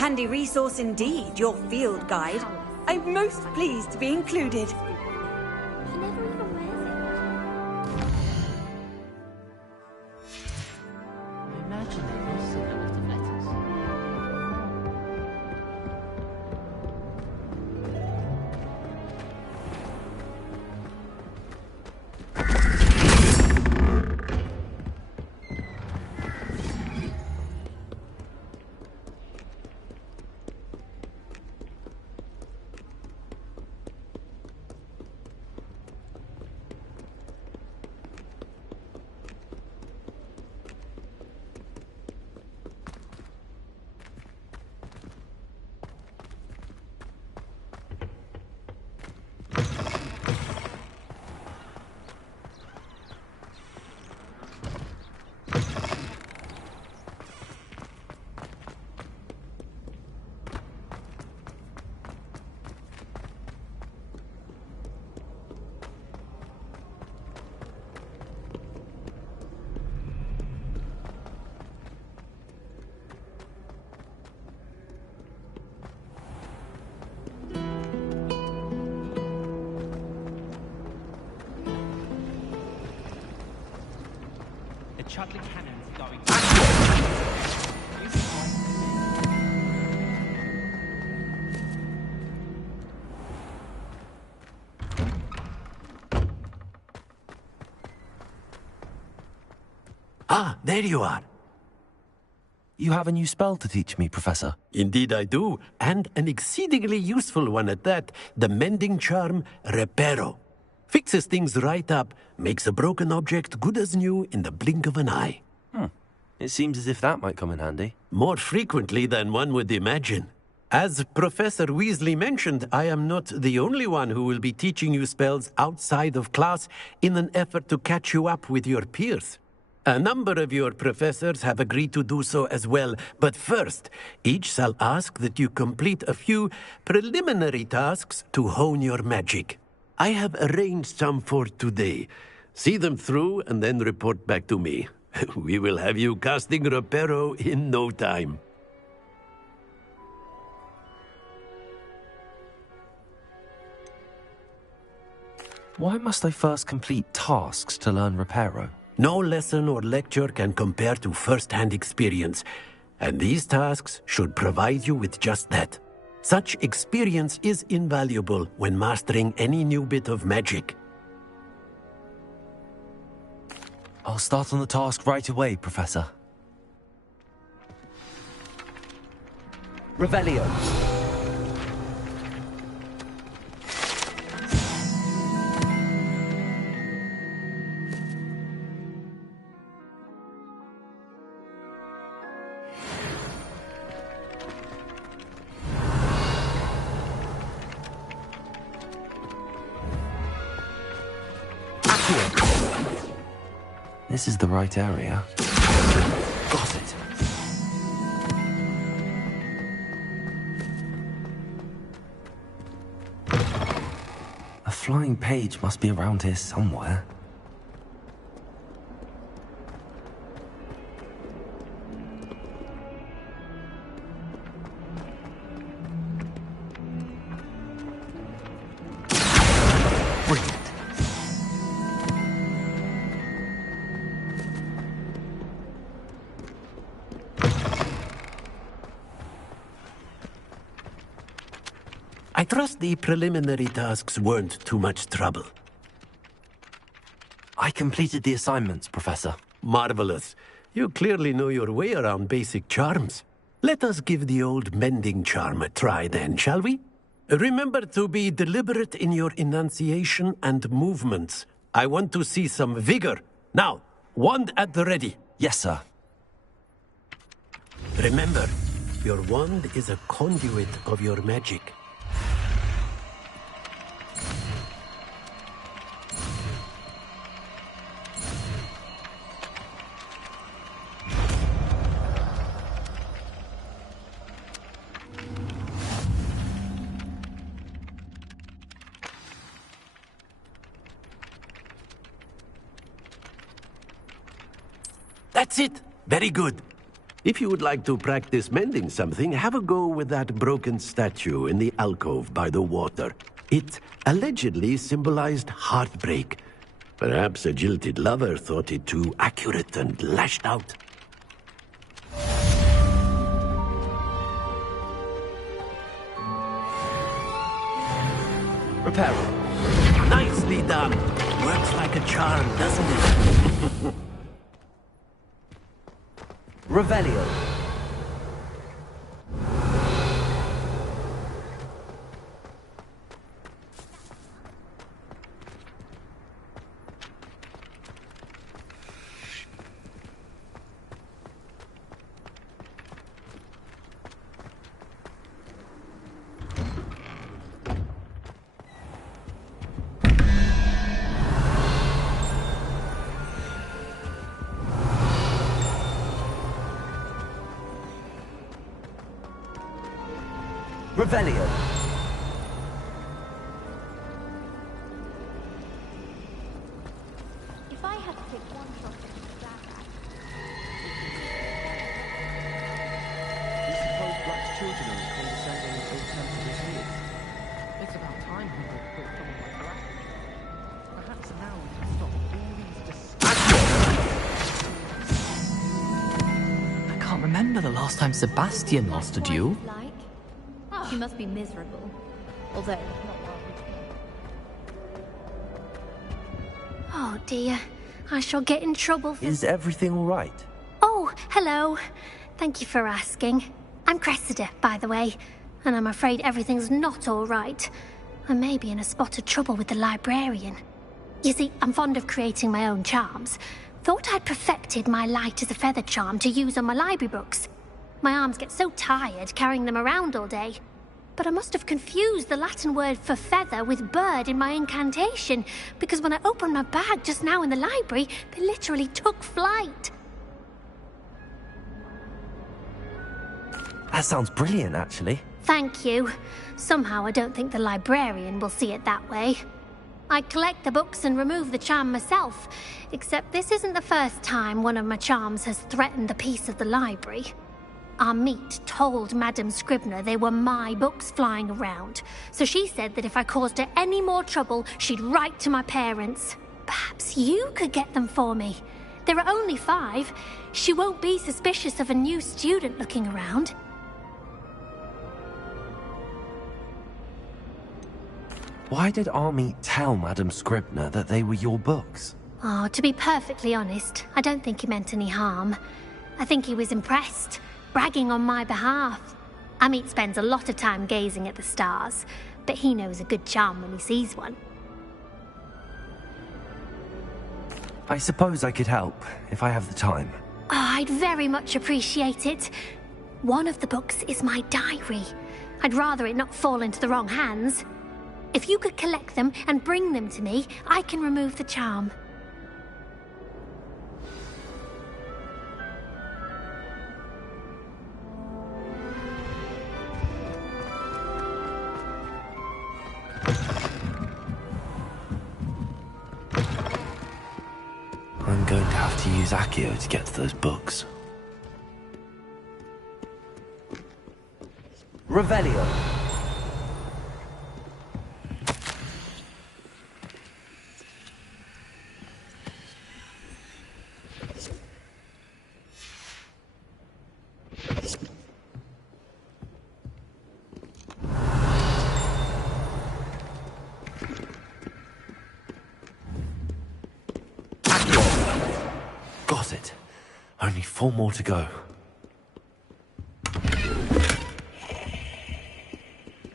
Handy resource indeed, your field guide. I'm most pleased to be included. He never even wears I imagine they must send a lot of letters. The Chudley cannon's going. Ah, there you are. You have a new spell to teach me, Professor. Indeed I do, and an exceedingly useful one at that. The mending charm, Reparo. Fixes things right up, makes a broken object good as new in the blink of an eye. It seems as if that might come in handy. More frequently than one would imagine. As Professor Weasley mentioned, I am not the only one who will be teaching you spells outside of class in an effort to catch you up with your peers. A number of your professors have agreed to do so as well, but first, each shall ask that you complete a few preliminary tasks to hone your magic. I have arranged some for today. See them through and then report back to me. We will have you casting Reparo in no time. Why must I first complete tasks to learn Reparo? No lesson or lecture can compare to first-hand experience, and these tasks should provide you with just that. Such experience is invaluable when mastering any new bit of magic. I'll start on the task right away, Professor. Revelio. This is the right area. Got it. A flying page must be around here somewhere. Brilliant. I trust the preliminary tasks weren't too much trouble. I completed the assignments, Professor. Marvelous. You clearly know your way around basic charms. Let us give the old mending charm a try then, shall we? Remember to be deliberate in your enunciation and movements. I want to see some vigor. Now, wand at the ready. Yes, sir. Remember, your wand is a conduit of your magic. That's it. Very good. If you would like to practice mending something, have a go with that broken statue in the alcove by the water. It allegedly symbolized heartbreak. Perhaps a jilted lover thought it too accurate and lashed out. Repair. Nicely done. Works like a charm, doesn't it? Revelio. Revelio. If I had to pick one shot at that, We suppose Black's children are as condescending and ill-tempered as he is. It's about time he would put someone like her out. Perhaps now we can stop all these I can't remember the last time Sebastian lost a duel. like, she must be miserable. Although, not well. Oh dear, I shall get in trouble for... Is everything all right? Oh, hello. Thank you for asking. I'm Cressida, by the way, and I'm afraid everything's not all right. I may be in a spot of trouble with the librarian. You see, I'm fond of creating my own charms. Thought I'd perfected my light as a feather charm to use on my library books. My arms get so tired carrying them around all day. But I must have confused the Latin word for feather with bird in my incantation, because when I opened my bag just now in the library, they literally took flight. That sounds brilliant, actually. Thank you. Somehow I don't think the librarian will see it that way. I collect the books and remove the charm myself, except this isn't the first time one of my charms has threatened the peace of the library. Our meet told Madame Scribner they were my books flying around, so she said that if I caused her any more trouble, she'd write to my parents. Perhaps you could get them for me. There are only 5. She won't be suspicious of a new student looking around. Why did Army tell Madame Scribner that they were your books? Oh, to be perfectly honest, I don't think he meant any harm. I think he was impressed, bragging on my behalf. Amit spends a lot of time gazing at the stars, but he knows a good charm when he sees one. I suppose I could help, if I have the time. Oh, I'd very much appreciate it. One of the books is my diary. I'd rather it not fall into the wrong hands. If you could collect them and bring them to me, I can remove the charm. I'm going to have to use Accio to get to those books. Revelio. Got it. Only 4 more to go.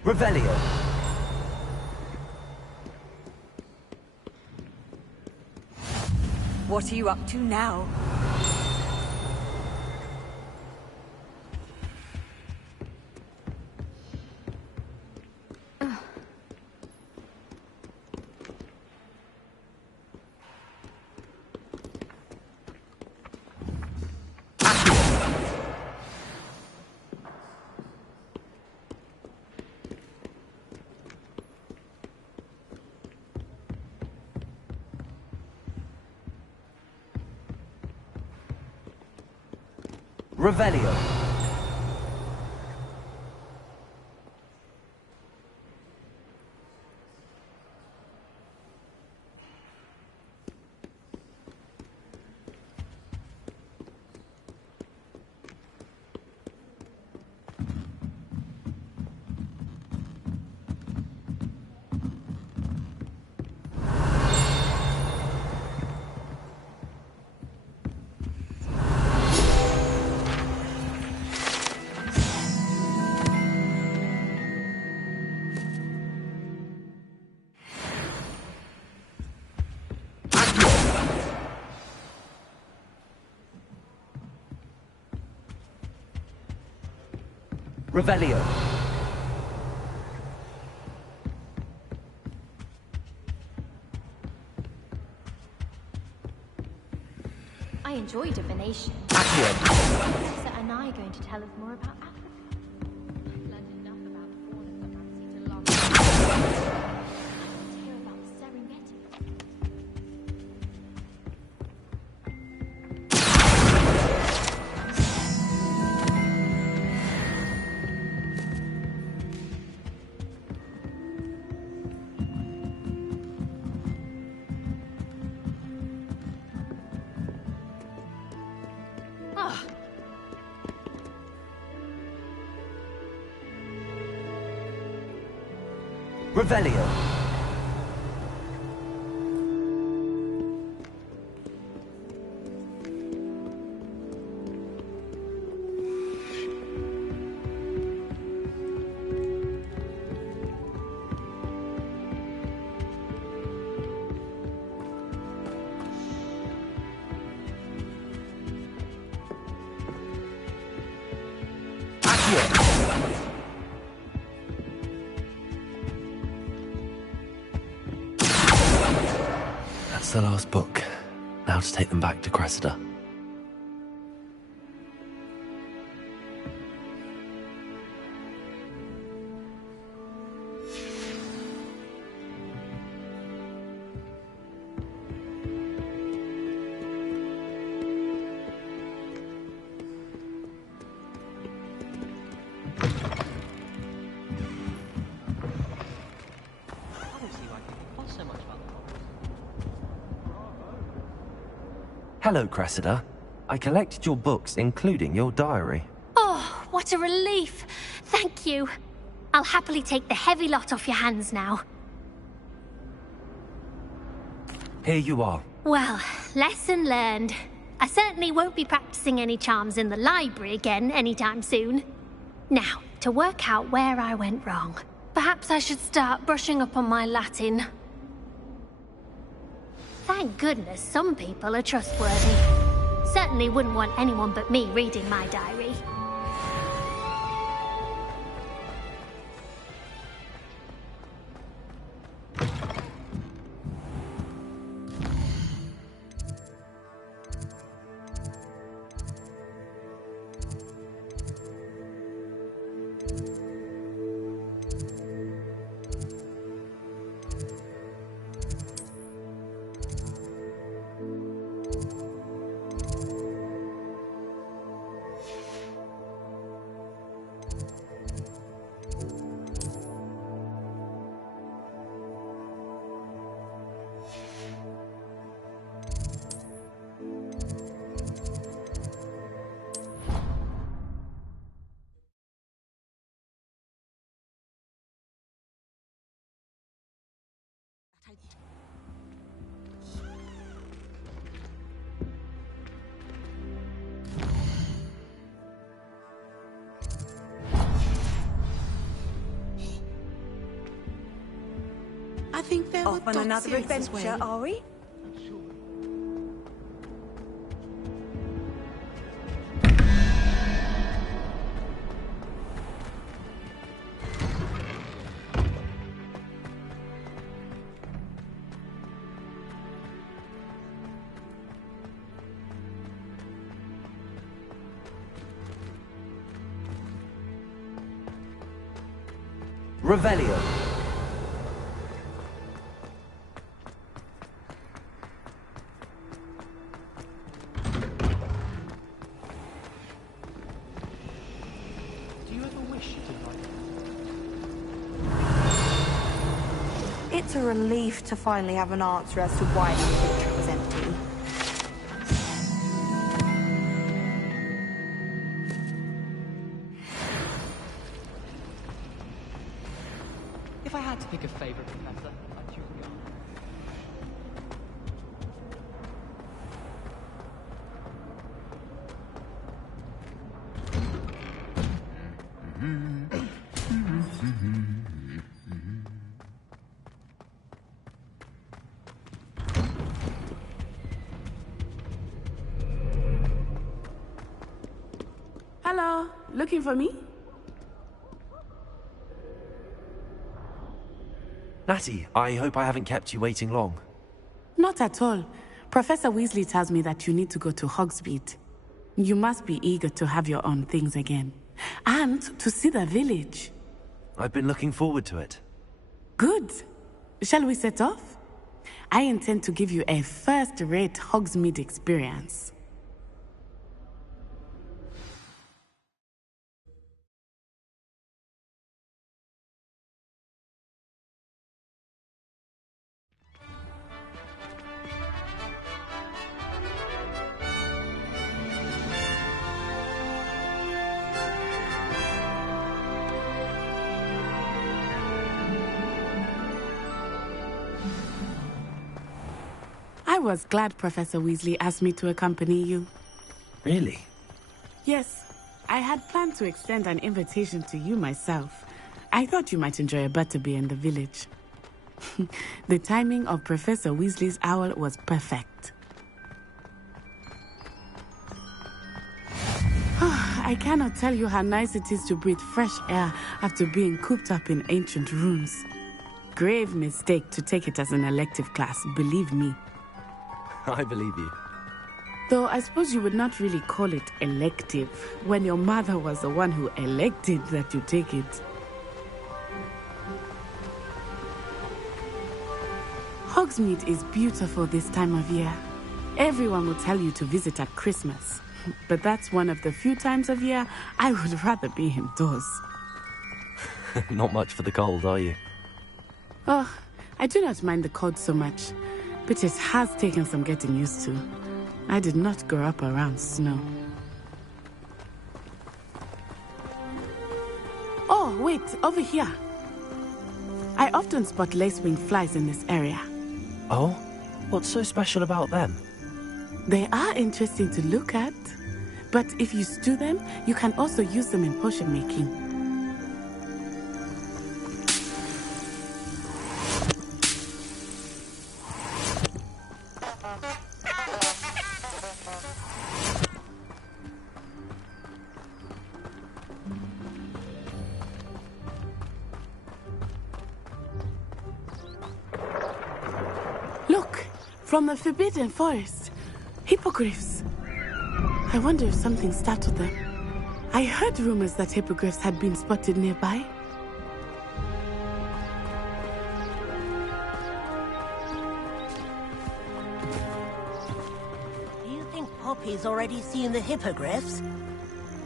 Revelio. What are you up to now? Revelio. Revelio. I enjoy divination. Accio. Professor and I are going to tell us more about Africa. I've learned enough about fauna for Nancy to love. Let's hear about the Serengeti. Revelio. Accio. That's the last book. Now to take them back to Cressida. I don't see why people fuss so much about the Hogwarts. Hello, Cressida. I collected your books, including your diary. Oh, what a relief. Thank you. I'll happily take the heavy lot off your hands now. Here you are. Well, lesson learned. I certainly won't be practicing any charms in the library again anytime soon. Now, to work out where I went wrong. Perhaps I should start brushing up on my Latin. Thank goodness some people are trustworthy. Certainly wouldn't want anyone but me reading my diary. I think there Off on another adventure, are we? Revelio. a relief to finally have an answer as to why that picture was empty. If I had to pick a favorite professor, I'd choose Guy. Hello, looking for me? Natty, I hope I haven't kept you waiting long. Not at all. Professor Weasley tells me that you need to go to Hogsmeade. You must be eager to have your own things again. And to see the village. I've been looking forward to it. Good. Shall we set off? I intend to give you a first-rate Hogsmeade experience. I was glad Professor Weasley asked me to accompany you. Really? Yes, I had planned to extend an invitation to you myself. I thought you might enjoy a butterbeer in the village. The timing of Professor Weasley's owl was perfect. I cannot tell you how nice it is to breathe fresh air after being cooped up in ancient rooms. Grave mistake to take it as an elective class, believe me. I believe you. Though I suppose you would not really call it elective when your mother was the one who elected that you take it. Hogsmeade is beautiful this time of year. Everyone will tell you to visit at Christmas. But that's one of the few times of year I would rather be indoors. Not much for the cold, are you? Oh, I do not mind the cold so much, but it has taken some getting used to. I did not grow up around snow. Oh, wait, over here. I often spot lacewing flies in this area. Oh? What's so special about them? They are interesting to look at, but if you stew them, you can also use them in potion making. Look, from the Forbidden Forest. Hippogriffs. I wonder if something startled them. I heard rumors that hippogriffs had been spotted nearby. Do you think Poppy's already seen the hippogriffs?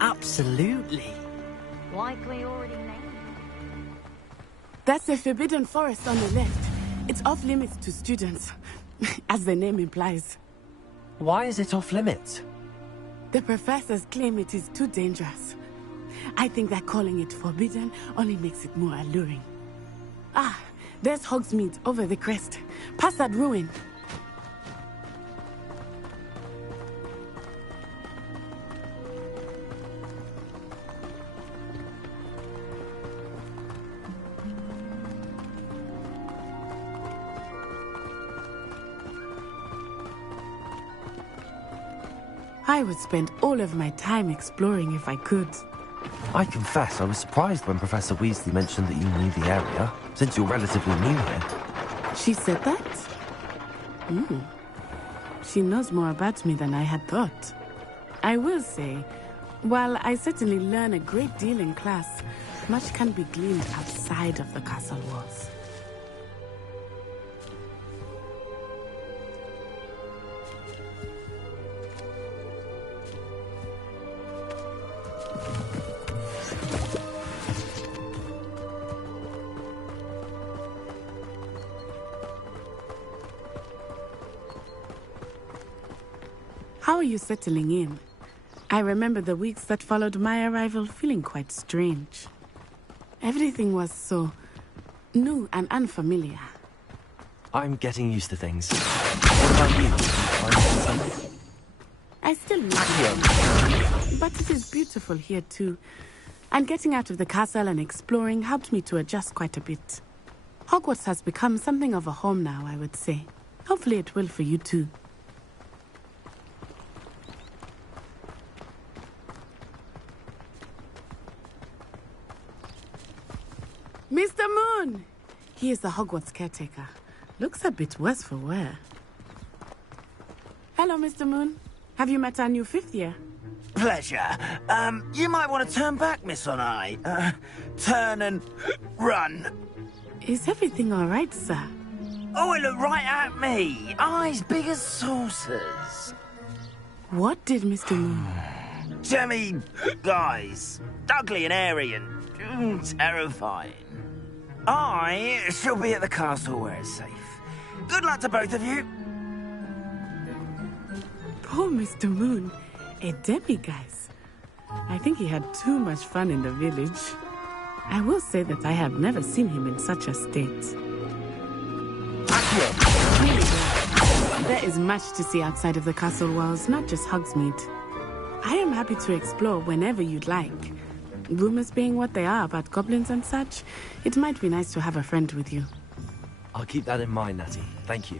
Absolutely. Likely already named. That's the Forbidden Forest on the left. It's off limits to students, as the name implies. Why is it off limits? The professors claim it is too dangerous. I think that calling it forbidden only makes it more alluring. Ah, there's Hogsmeade over the crest. Past that ruin. I would spend all of my time exploring if I could. I confess I was surprised when Professor Weasley mentioned that you knew the area, since you're relatively new here. She said that? She knows more about me than I had thought. I will say, while I certainly learn a great deal in class, much can be gleaned outside of the castle walls. How are you settling in? I remember the weeks that followed my arrival feeling quite strange. Everything was so new and unfamiliar. I'm getting used to things. What about you? I still miss it, but it is beautiful here too. And getting out of the castle and exploring helped me to adjust quite a bit. Hogwarts has become something of a home now, I would say. Hopefully it will for you too. Mr. Moon! He is the Hogwarts caretaker. Looks a bit worse for wear. Hello, Mr. Moon. Have you met our new 5th year? Pleasure. You might want to turn back, Miss Onai. Turn and run. Is everything all right, sir? Oh, it looked right at me. Eyes big as saucers. What did Mr. Moon? Jemmy guys. Ugly and airy and terrifying. I shall be at the castle where it's safe. Good luck to both of you. Poor Mr. Moon. A demiguise. I think he had too much fun in the village. I will say that I have never seen him in such a state. There is much to see outside of the castle walls, not just Hogsmeade. I am happy to explore whenever you'd like. Rumors being what they are about goblins and such, it might be nice to have a friend with you. I'll keep that in mind, Natty. Thank you.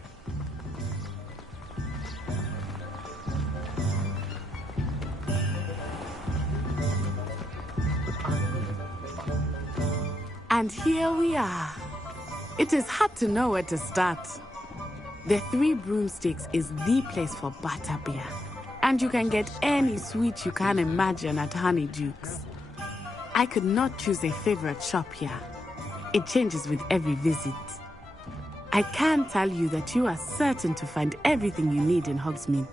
And here we are. It is hard to know where to start. The Three Broomsticks is the place for butterbeer. And you can get any sweet you can imagine at Honeydukes. I could not choose a favorite shop here. It changes with every visit. I can tell you that you are certain to find everything you need in Hogsmeade.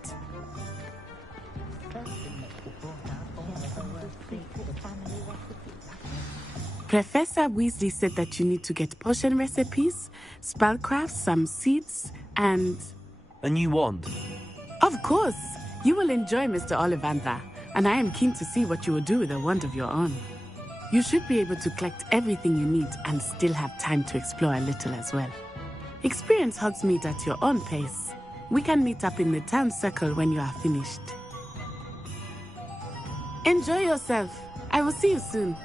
Professor Weasley said that you need to get potion recipes, spellcrafts, some seeds, and... A new wand? Of course! You will enjoy Mr. Ollivander, and I am keen to see what you will do with a wand of your own. You should be able to collect everything you need and still have time to explore a little as well. Experience Hogsmeade at your own pace. We can meet up in the town circle when you are finished. Enjoy yourself. I will see you soon.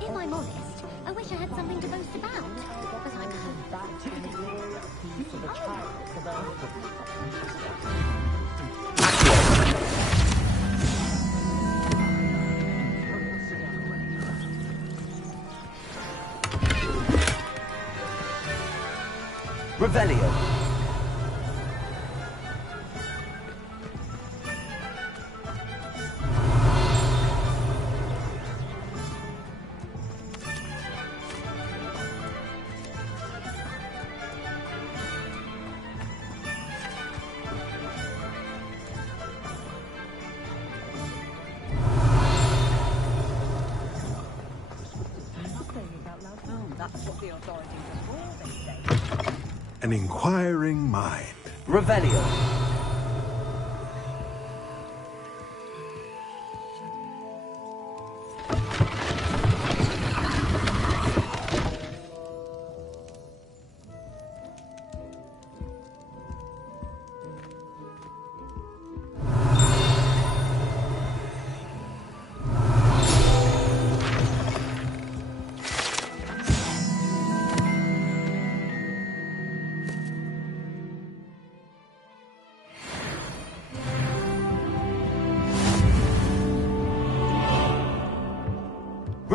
If I'm honest, I wish I had something to boast about. But I Revelio. An inquiring mind. Revelio.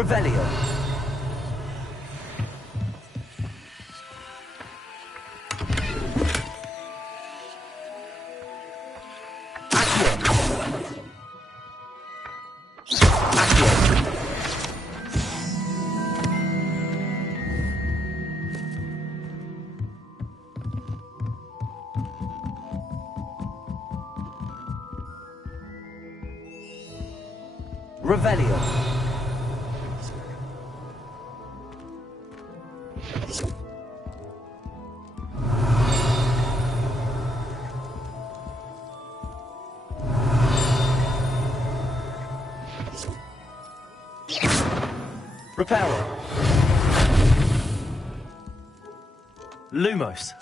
Revelio. Revelio. Reparo. Lumos.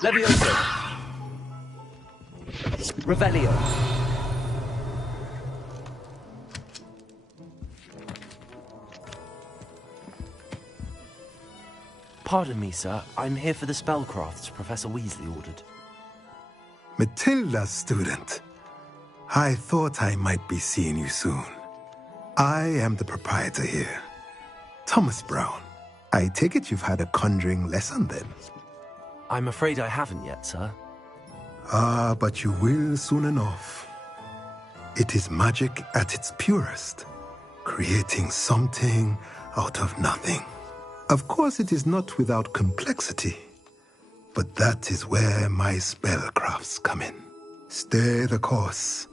Levioso. Revelio. Pardon me, sir. I'm here for the spellcrafts Professor Weasley ordered. Matilda, student. I thought I might be seeing you soon. I am the proprietor here. Thomas Brown. I take it you've had a conjuring lesson then? I'm afraid I haven't yet, sir. Ah, but you will soon enough. It is magic at its purest, creating something out of nothing. Of course, it is not without complexity, but that is where my spellcrafts come in. Stay the course,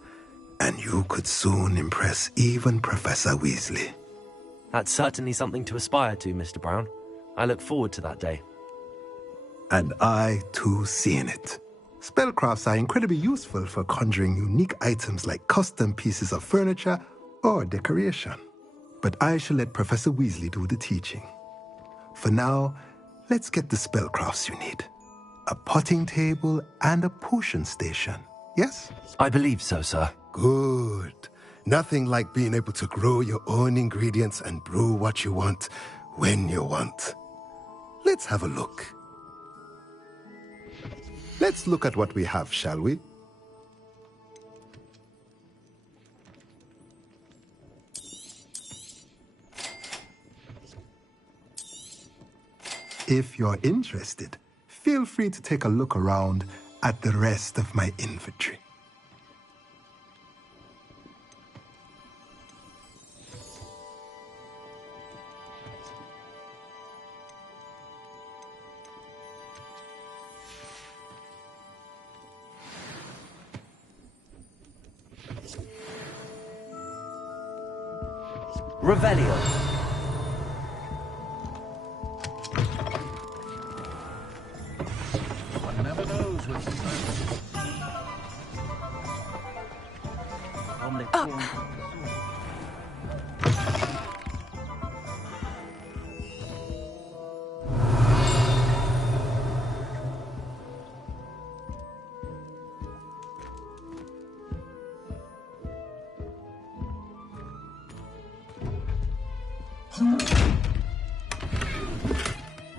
and you could soon impress even Professor Weasley. That's certainly something to aspire to, Mr. Brown. I look forward to that day. And I, too, seeing it. Spellcrafts are incredibly useful for conjuring unique items like custom pieces of furniture or decoration. But I shall let Professor Weasley do the teaching. For now, let's get the spellcrafts you need. A potting table and a potion station, yes? I believe so, sir. Good. Nothing like being able to grow your own ingredients and brew what you want when you want. Let's have a look. Let's look at what we have, shall we? If you're interested, feel free to take a look around at the rest of my inventory. Revelio. One never knows what's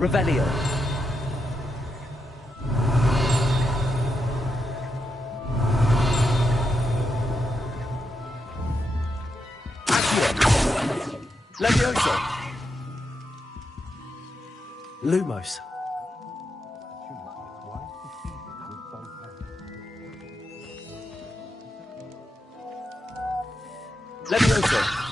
Revelio. Levioso. Lumos. Levioso.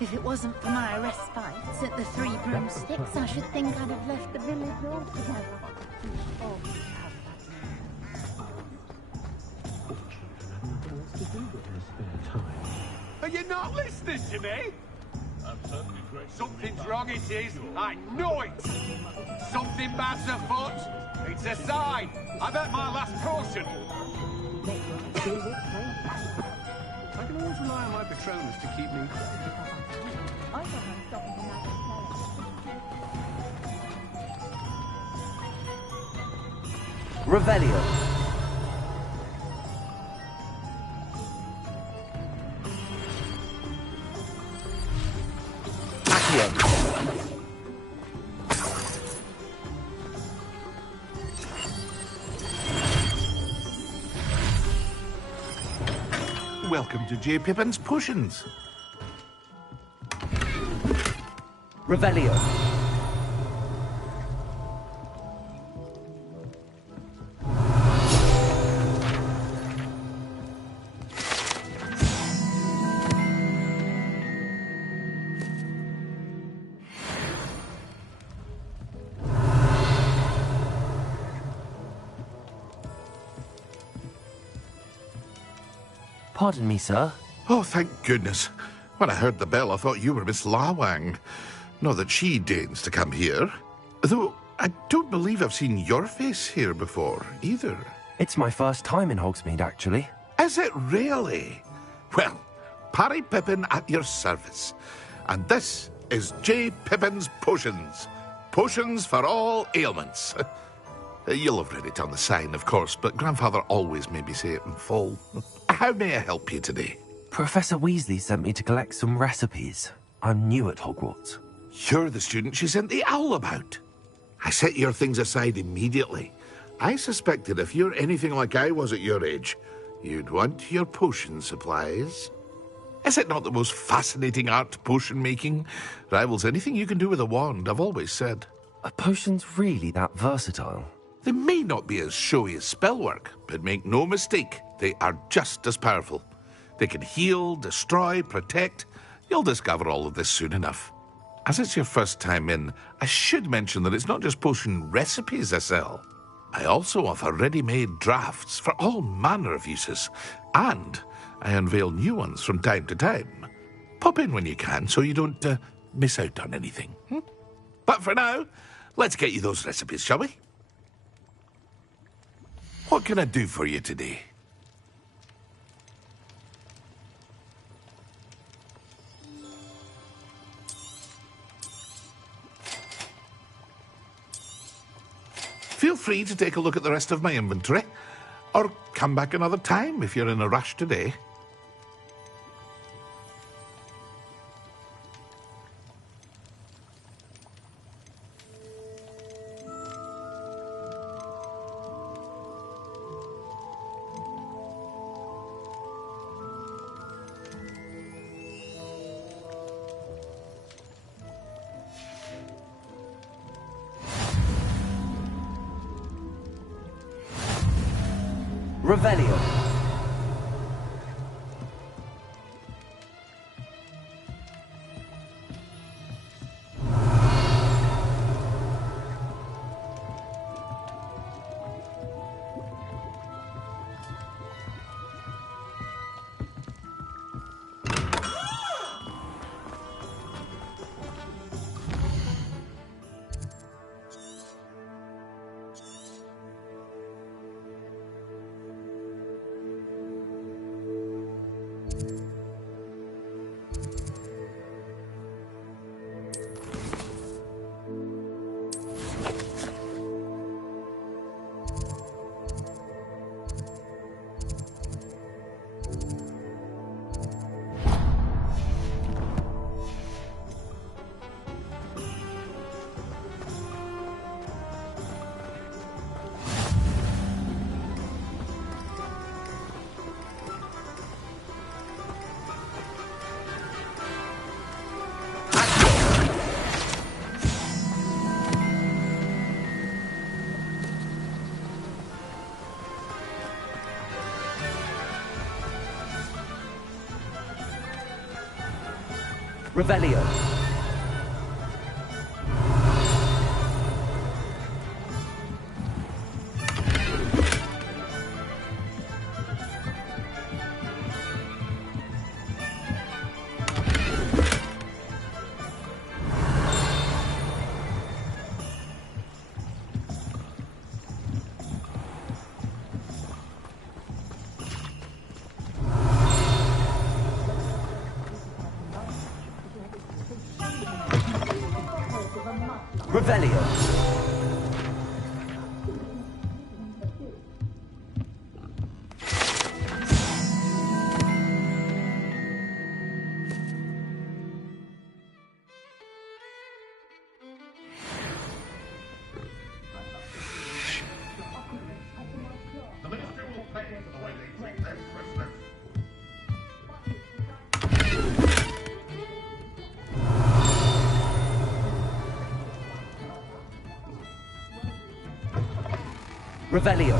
If it wasn't for my respites at the Three Broomsticks, I should think I'd have left the village altogether. Oh, Are you not listening to me? Something's wrong, it is. I know it. Something bad's afoot. It's a sign. I've had my last potion. I can always rely on my Patronus to keep me. Revelio. Welcome to J. Pippin's Potions. Revelio. Pardon me, sir. Oh, thank goodness. When I heard the bell, I thought you were Miss Lawang. Not that she deigns to come here. Though, I don't believe I've seen your face here before, either. It's my first time in Hogsmeade, actually. Is it really? Well, Parry Pippin at your service. And this is J. Pippin's Potions. Potions for all ailments. You'll have read it on the sign, of course, but Grandfather always made me say it in full. How may I help you today? Professor Weasley sent me to collect some recipes. I'm new at Hogwarts. You're the student she sent the owl about. I set your things aside immediately. I suspected if you're anything like I was at your age, you'd want your potion supplies. Is it not the most fascinating art, potion making? Rivals anything you can do with a wand, I've always said. Are potions really that versatile? They may not be as showy as spellwork, but make no mistake, they are just as powerful. They can heal, destroy, protect. You'll discover all of this soon enough. As it's your first time in, I should mention that it's not just potion recipes I sell. I also offer ready-made drafts for all manner of uses, and I unveil new ones from time to time. Pop in when you can so you don't miss out on anything. But for now, let's get you those recipes, shall we? What can I do for you today? Feel free to take a look at the rest of my inventory, or come back another time if you're in a rush today. Revelio. Revelio. Revelio. Revelio.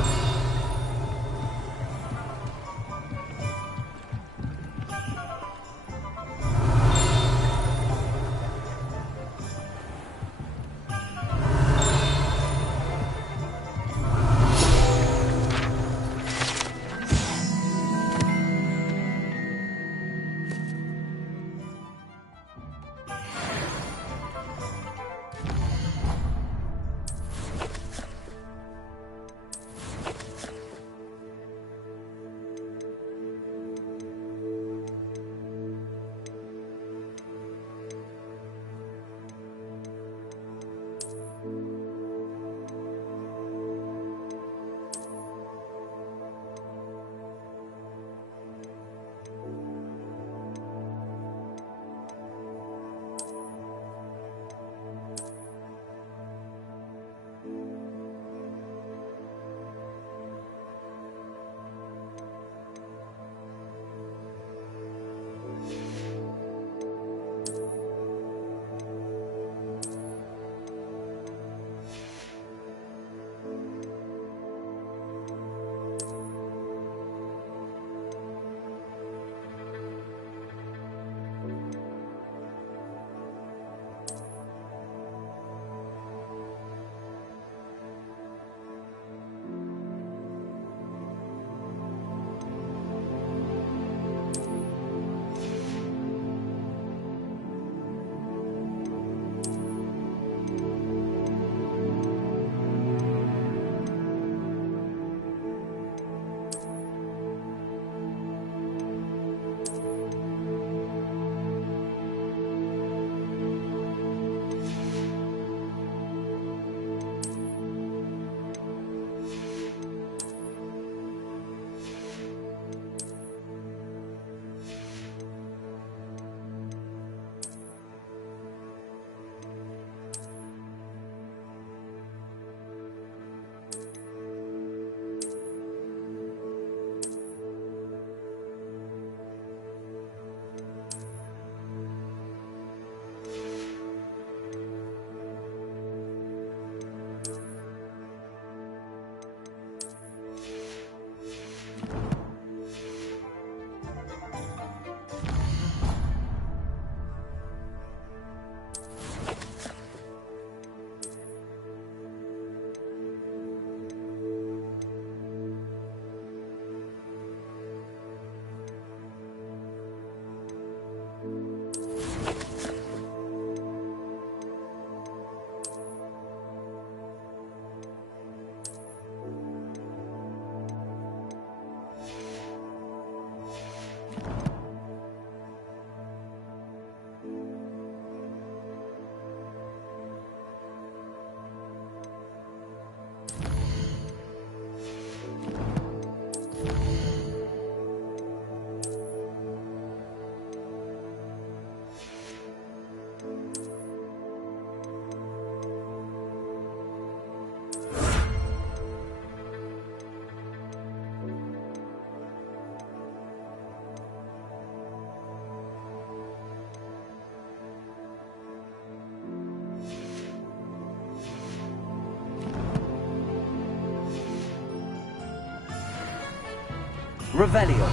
Revelio.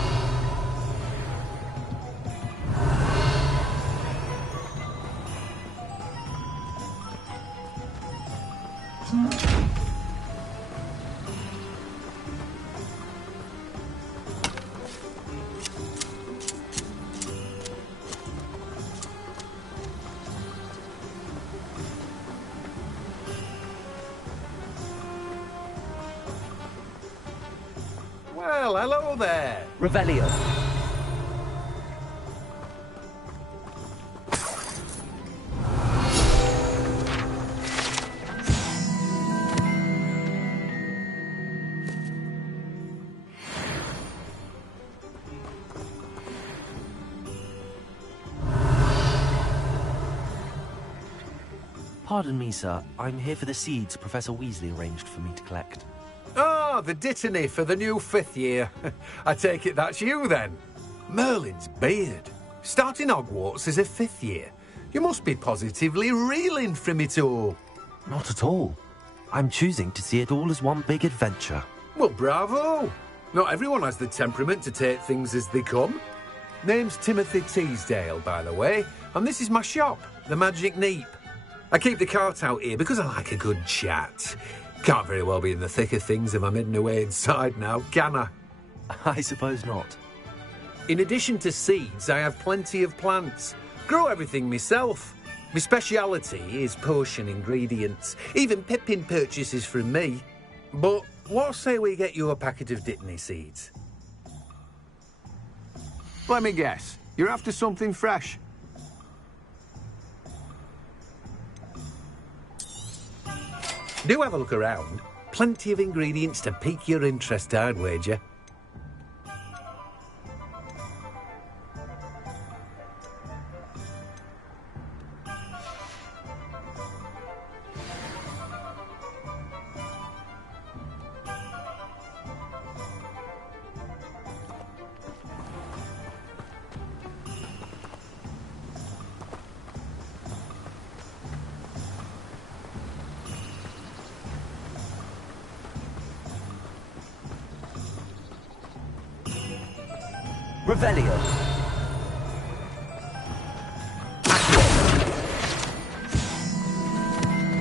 Well, hello there. Revelio. Pardon me, sir. I'm here for the seeds Professor Weasley arranged for me to collect. Ah, the dittany for the new 5th year. I take it that's you, then. Merlin's beard. Starting Hogwarts as a 5th year. You must be positively reeling from it all. Not at all. I'm choosing to see it all as one big adventure. Well, bravo. Not everyone has the temperament to take things as they come. Name's Timothy Teasdale, by the way, and this is my shop, the Magic Neep. I keep the cart out here because I like a good chat. Can't very well be in the thick of things if I'm hidden away inside now, can I? I suppose not. In addition to seeds, I have plenty of plants. Grow everything myself. My speciality is potion ingredients. Even Pippin purchases from me. But what say we get you a packet of Dittany seeds? Let me guess. You're after something fresh. Do have a look around. Plenty of ingredients to pique your interest, I'd wager. Revelio.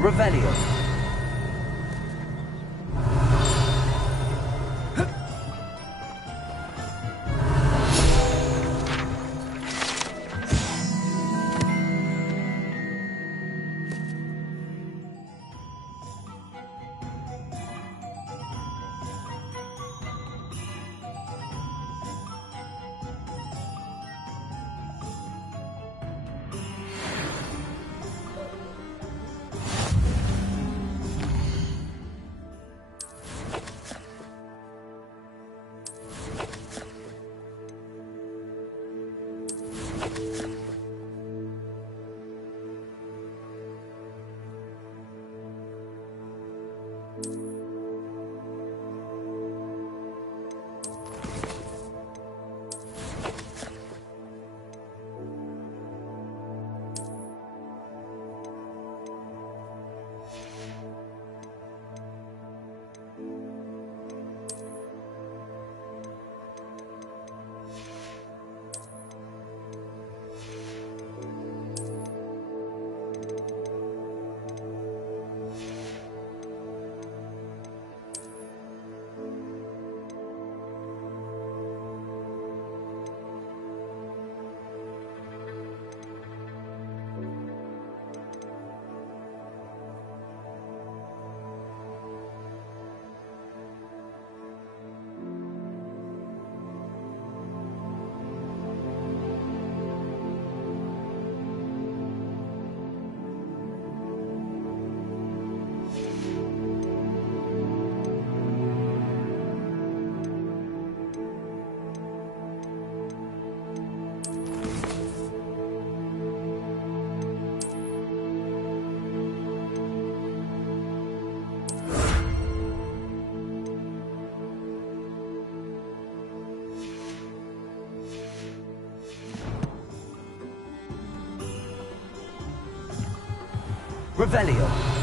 Revelio. Revelio.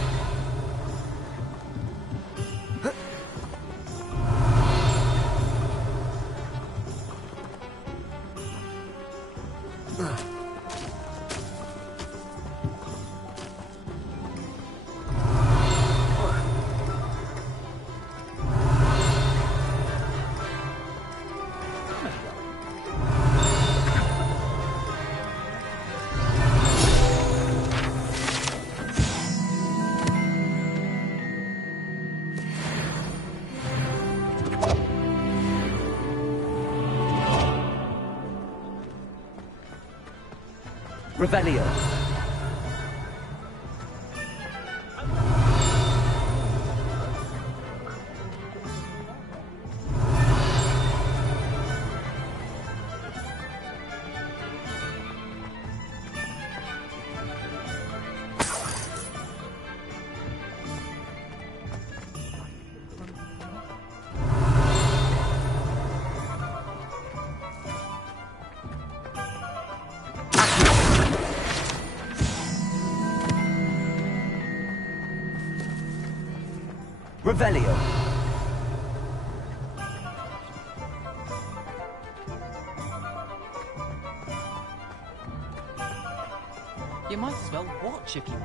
Revelio. Revelio. You might as well watch if you...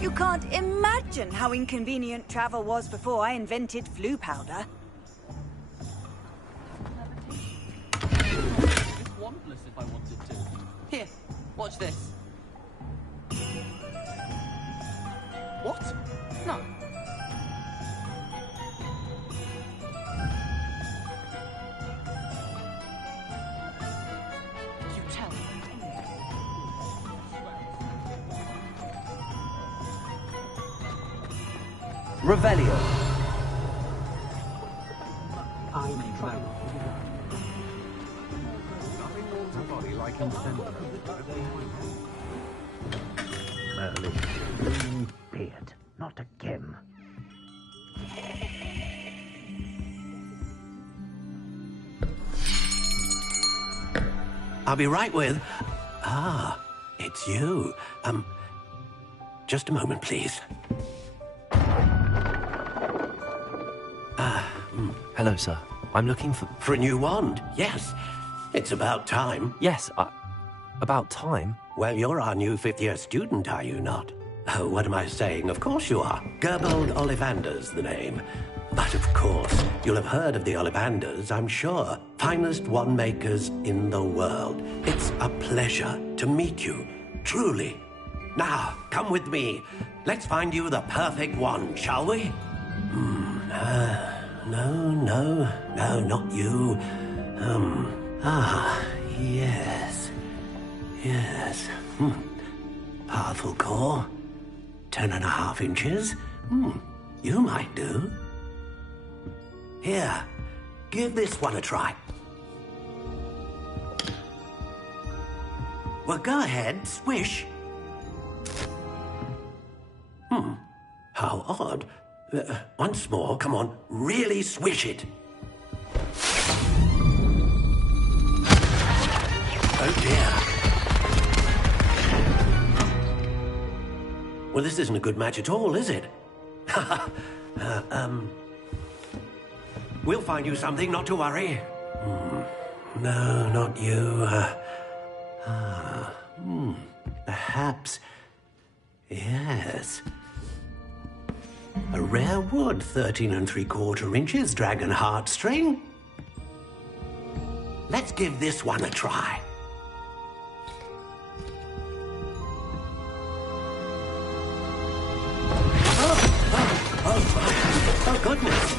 You can't imagine how inconvenient travel was before I invented flu powder. It's wandless if I wanted to. Here, watch this. What? No. You tell. Revelio. Merlin, beard, not again. I'll be right with... Ah, it's you. Just a moment, please. Hello, sir. I'm looking for... For a new wand, yes. It's about time. Yes, about time? Well, you're our new fifth-year student, are you not? Oh, what am I saying? Of course you are. Gerbold Ollivander's the name. But of course, you'll have heard of the Ollivanders, I'm sure. Finest wand makers in the world. It's a pleasure to meet you, truly. Now, come with me. Let's find you the perfect wand, shall we? No, not you. Yes. Powerful core. 10.5 inches. You might do. Here, give this one a try. Well, go ahead, swish. How odd. Once more, come on, really swish it. Oh dear. Well, this isn't a good match at all, is it? We'll find you something, not to worry. No, not you. Perhaps... Yes. A rare wood, 13 3/4 inches, dragon heartstring. Let's give this one a try. Oh, goodness.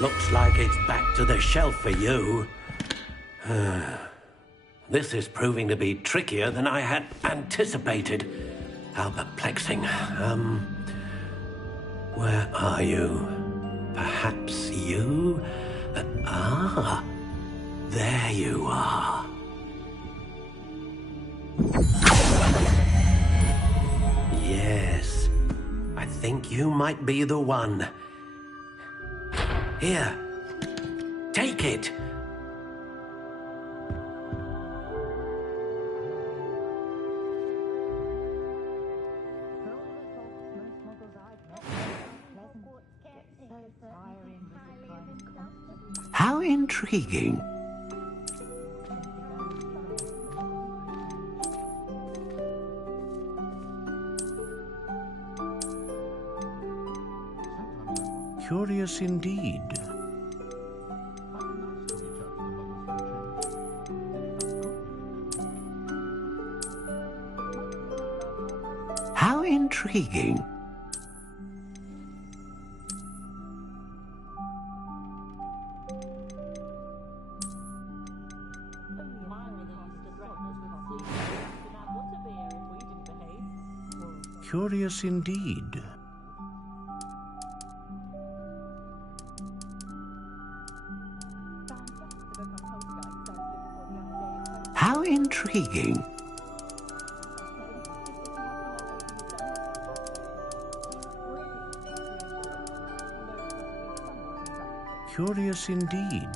Looks like it's back to the shelf for you. This is proving to be trickier than I had anticipated. How perplexing. Where are you? Perhaps you? There you are. Yes, I think you might be the one. Here, take it. How intriguing. Curious indeed. How intriguing. Curious indeed. How intriguing. Curious indeed.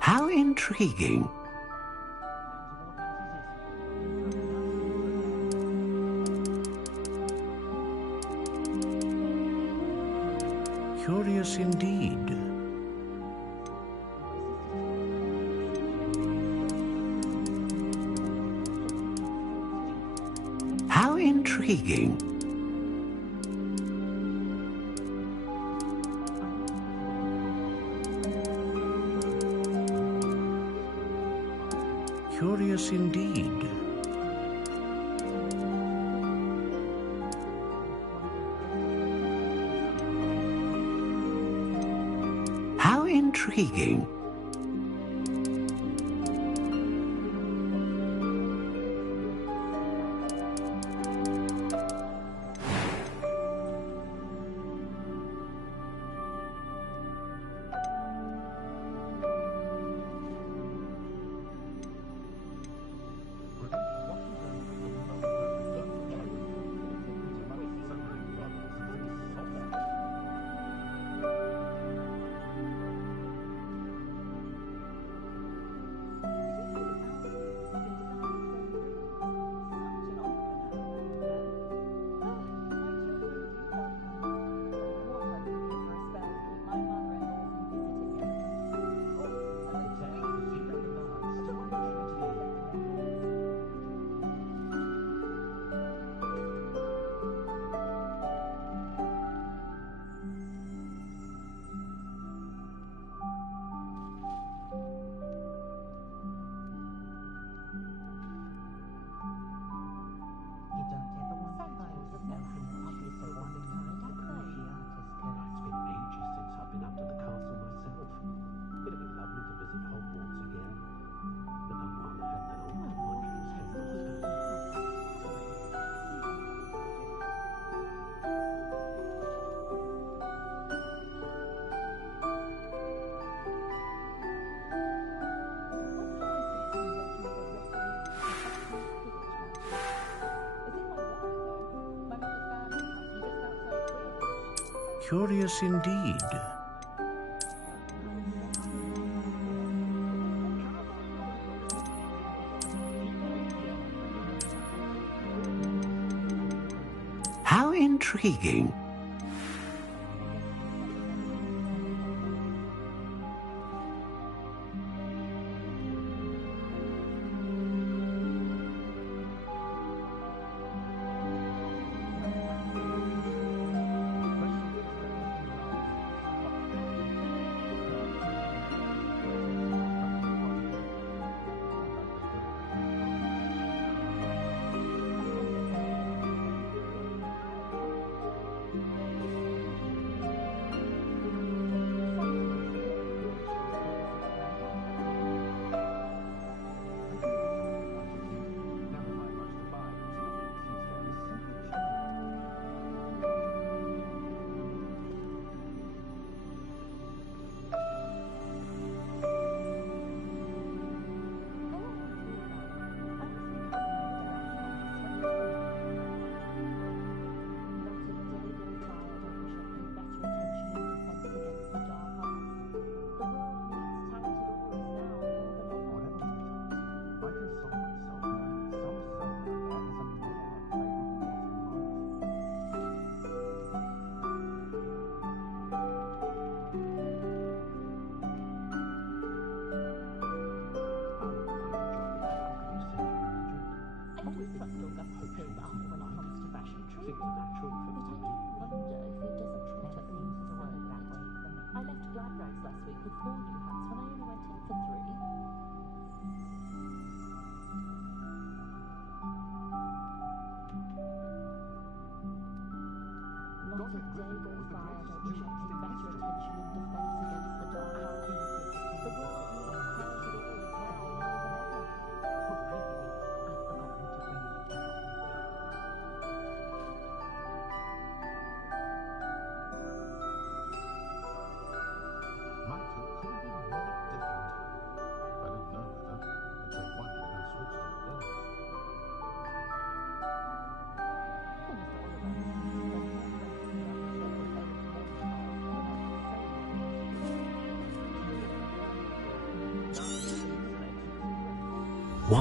How intriguing. Curious indeed. How intriguing. Curious indeed. How intriguing. Curious indeed. How intriguing. Day goes by, I don't wish I paid better attention in defense against the dark arts. The world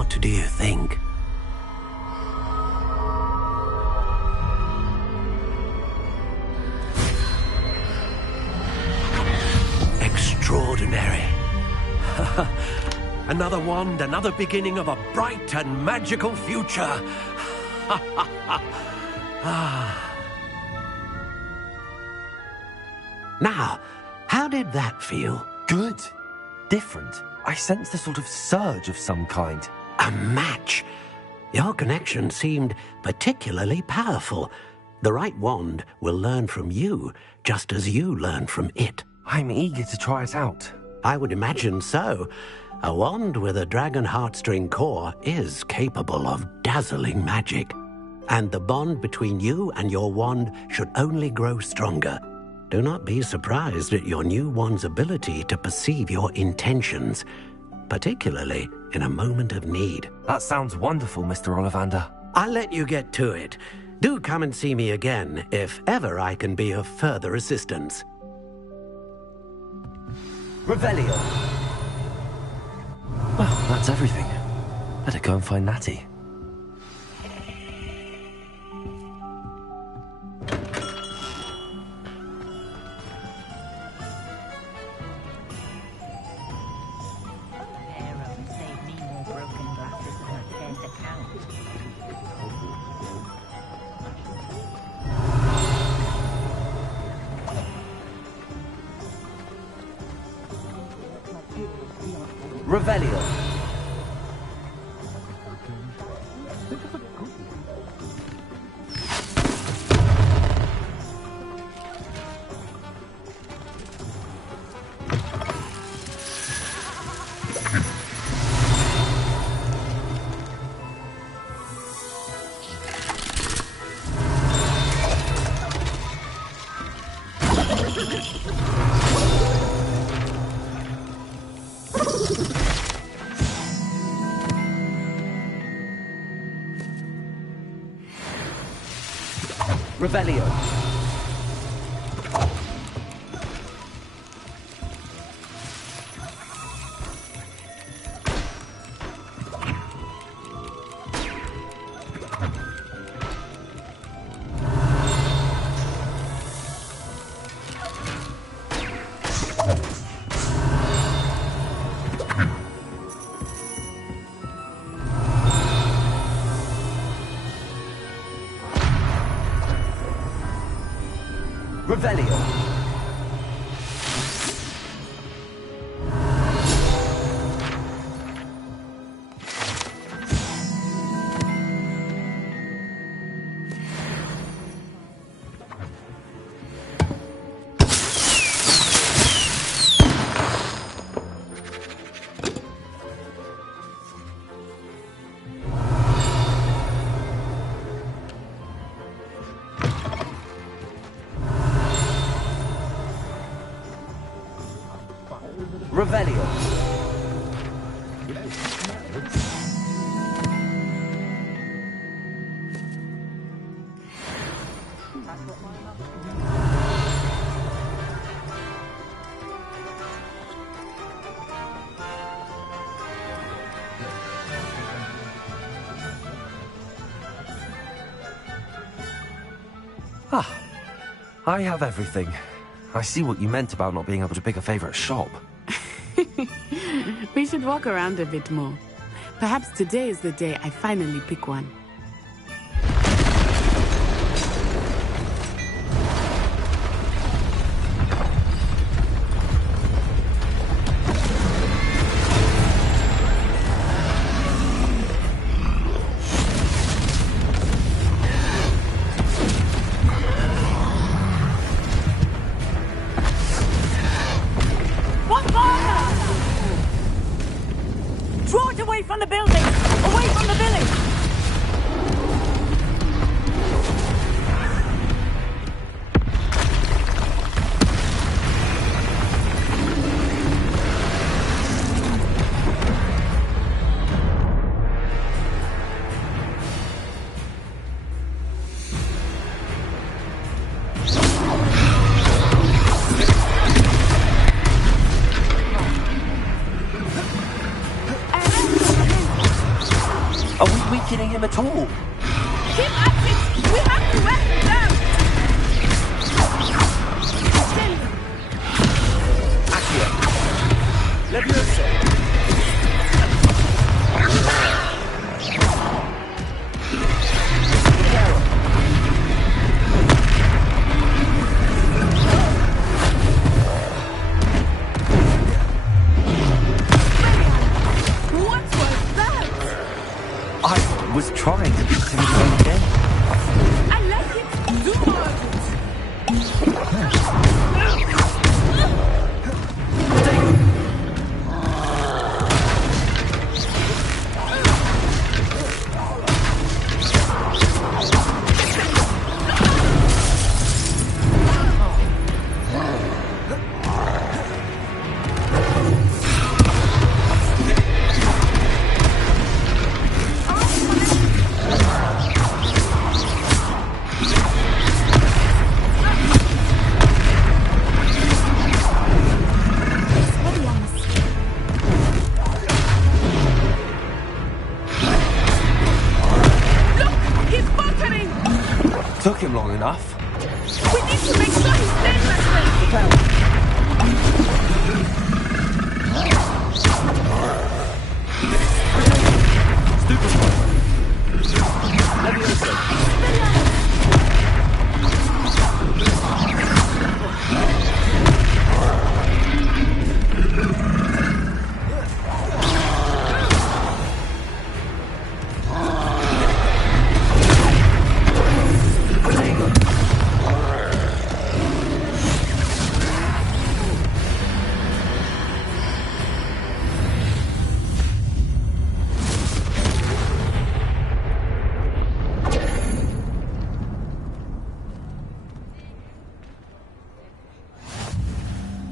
What do you think? Extraordinary. Another wand, another beginning of a bright and magical future. Now, how did that feel? Good. Different. I sensed a sort of surge of some kind. A match. Your connection seemed particularly powerful. The right wand will learn from you, just as you learn from it. I'm eager to try it out. I would imagine so. A wand with a dragon heartstring core is capable of dazzling magic. And the bond between you and your wand should only grow stronger. Do not be surprised at your new wand's ability to perceive your intentions, particularly in a moment of need. That sounds wonderful, Mr. Ollivander. I'll let you get to it. Do come and see me again if ever I can be of further assistance. Revelio. Well, that's everything. Better go and find Natty. Revelio. Revelio. Revelio. Revelio. Ah, I have everything. I see what you meant about not being able to pick a favorite shop. We should walk around a bit more. Perhaps today is the day I finally pick one. Draw it away from the building! Away from the village! Are we weakening him at all? Keep at it! We have to wear him down! Accio. Levioso. I was trying to beat him again. I like it. Do more of Took him long enough. We need to make sure he stays that way.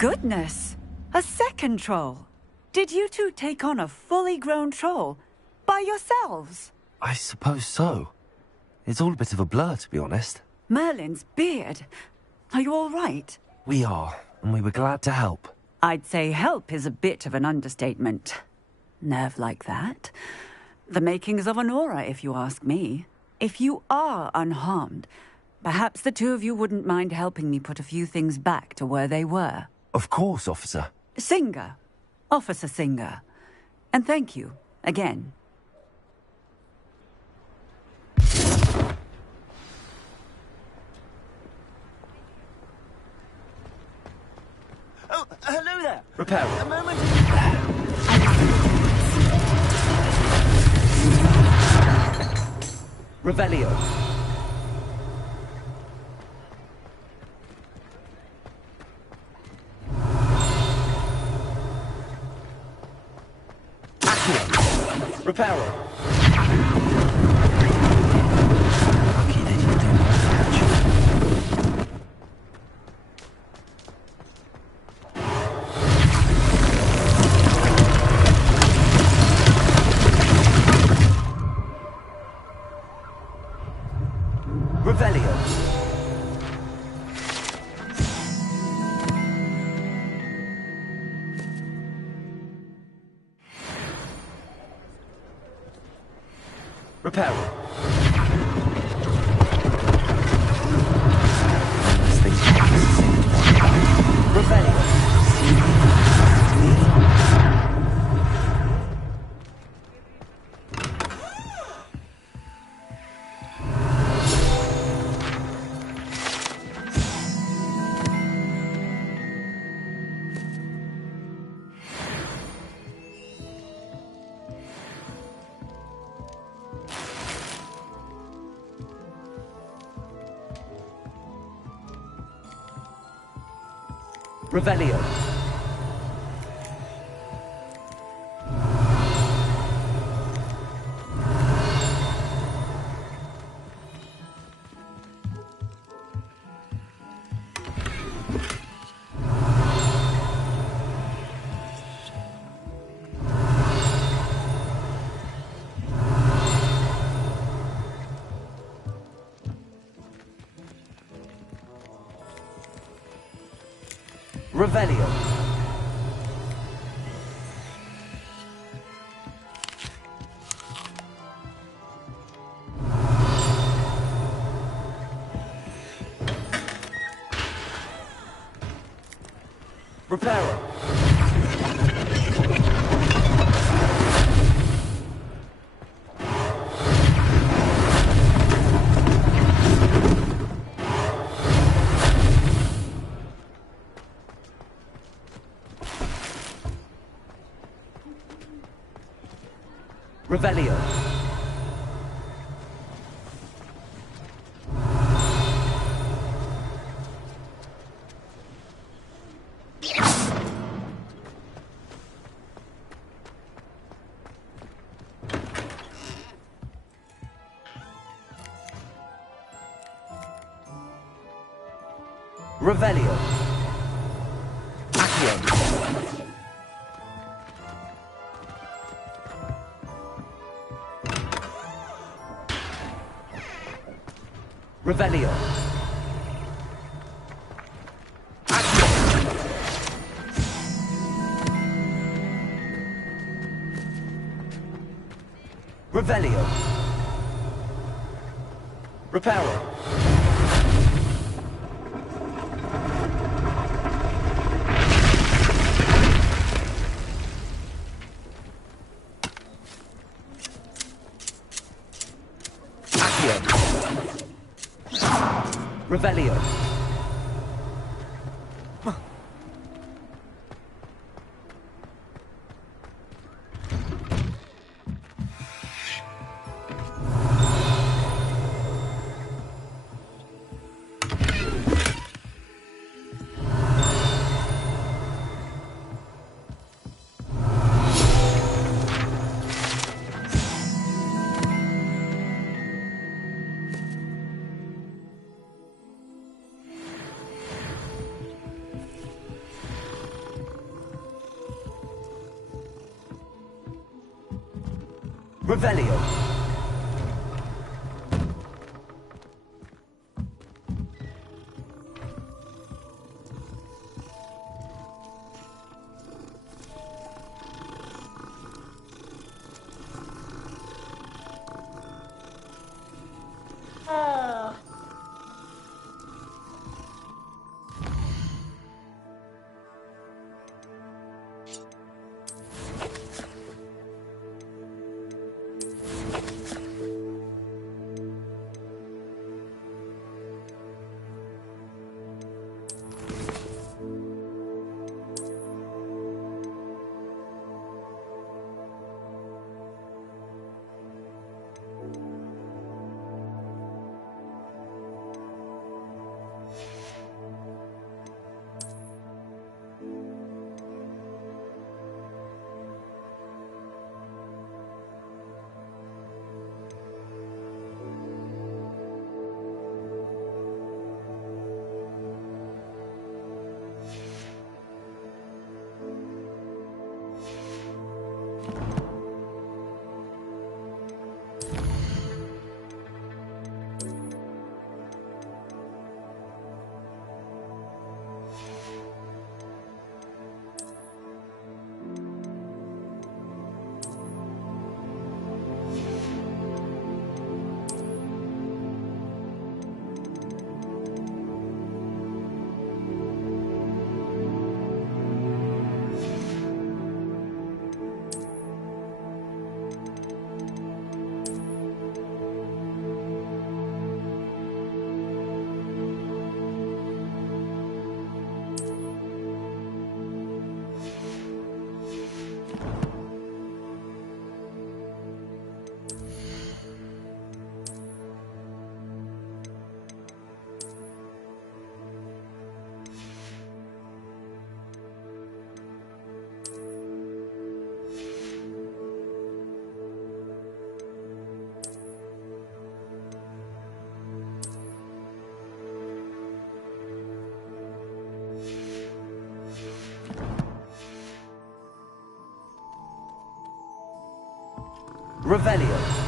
Goodness! A second troll! Did you two take on a fully grown troll? By yourselves? I suppose so. It's all a bit of a blur, to be honest. Merlin's beard. Are you all right? We are, and we were glad to help. I'd say help is a bit of an understatement. Nerve like that. The makings of an aura, if you ask me. If you are unharmed, perhaps the two of you wouldn't mind helping me put a few things back to where they were. Of course, officer. Singer. Officer Singer. And thank you, again. Oh, hello there. Repair. A moment. Revelio. Reparo. Revelio. Reparo. Revelio. Revelio. Reparo. Revelio. Revelio. Accio. Revelio. Accio. Revelio. Reparo. Revelio. Revelio. Revelio.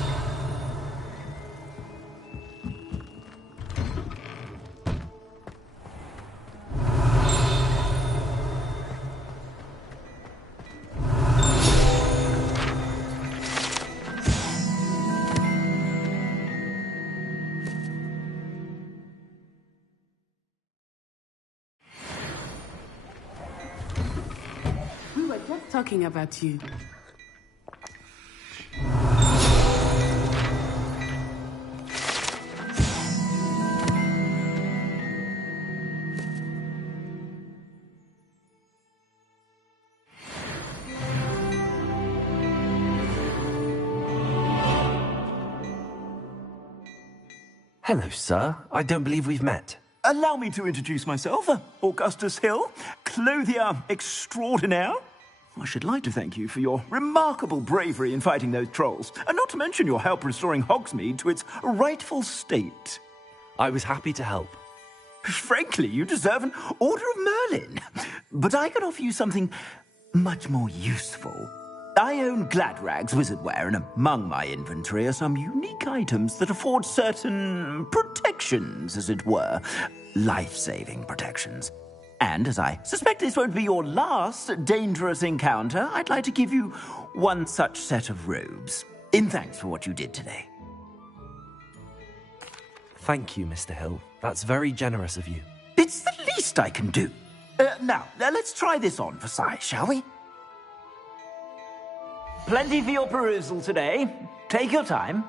talking about you. Hello, sir. I don't believe we've met. Allow me to introduce myself, Augustus Hill, clothier extraordinaire. I should like to thank you for your remarkable bravery in fighting those trolls, and not to mention your help restoring Hogsmeade to its rightful state. I was happy to help. Frankly, you deserve an Order of Merlin. But I can offer you something much more useful. I own Gladrag's wizardware, and among my inventory are some unique items that afford certain protections, as it were. Life-saving protections. And as I suspect this won't be your last dangerous encounter, I'd like to give you one such set of robes, in thanks for what you did today. Thank you, Mr. Hill. That's very generous of you. It's the least I can do. Now, let's try this on for size, shall we? Plenty for your perusal today. Take your time.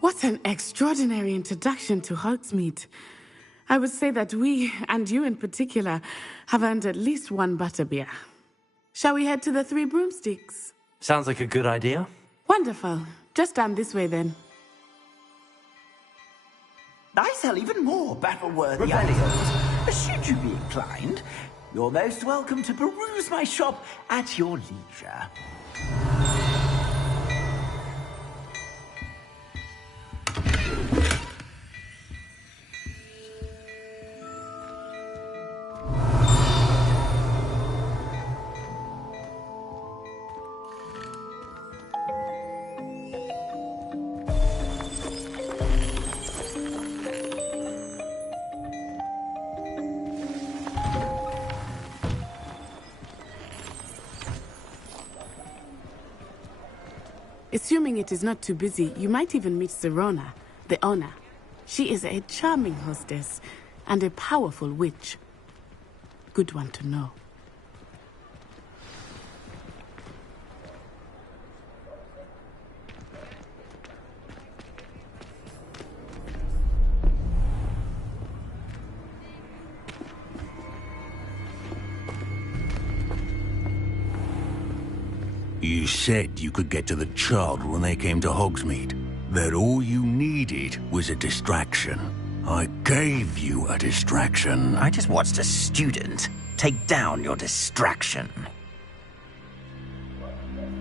What an extraordinary introduction to Hogsmeade. I would say that we, and you in particular, have earned at least one butterbeer. Shall we head to the Three Broomsticks? Sounds like a good idea. Wonderful. Just down this way then. I sell even more battle-worthy items. Should you be inclined, you're most welcome to peruse my shop at your leisure. Assuming it is not too busy, you might even meet Serona, the owner. She is a charming hostess and a powerful witch. good one to know. You said you could get to the child when they came to Hogsmeade. That all you needed was a distraction. I gave you a distraction. I just watched a student take down your distraction.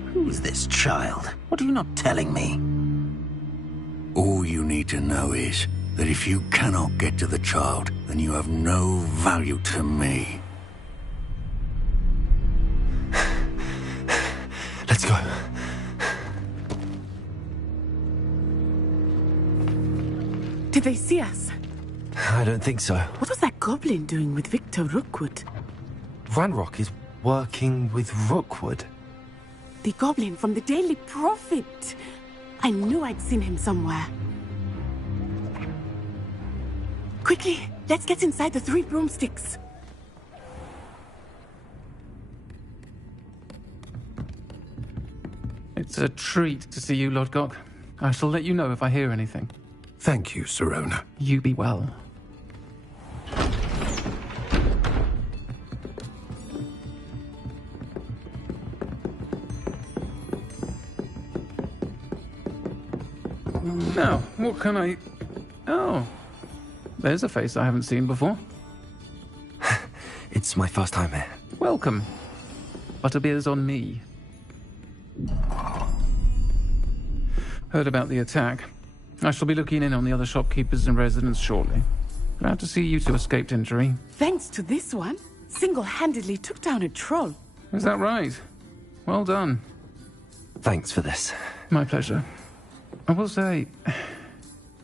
Who's this child? What are you not telling me? All you need to know is that if you cannot get to the child, then you have no value to me. Let's go. Did they see us? I don't think so. What was that goblin doing with Victor Rookwood? Ranrock is working with Rookwood. The goblin from the Daily Prophet. I knew I'd seen him somewhere. Quickly, let's get inside the 3 broomsticks. It's a treat to see you, Lodgok. I shall let you know if I hear anything. Thank you, Sirona. You be well. Now, what can I... Oh, there's a face I haven't seen before. It's my first time here. Welcome. Butterbeer's on me. Heard about the attack. I shall be looking in on the other shopkeepers and residents shortly. Glad to see you two escaped injury. Thanks to this one, single-handedly took down a troll. Is that right? Well done. Thanks for this. My pleasure. I will say,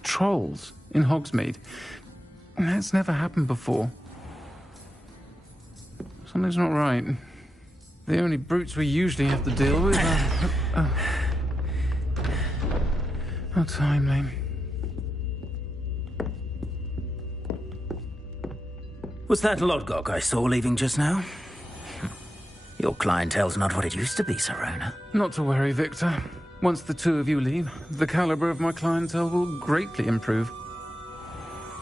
trolls in Hogsmeade. That's never happened before. Something's not right. The only brutes we usually have to deal with are... How timely. Was that Lodgok I saw leaving just now? Your clientele's not what it used to be, Sirona. Not to worry, Victor. Once the two of you leave, the caliber of my clientele will greatly improve.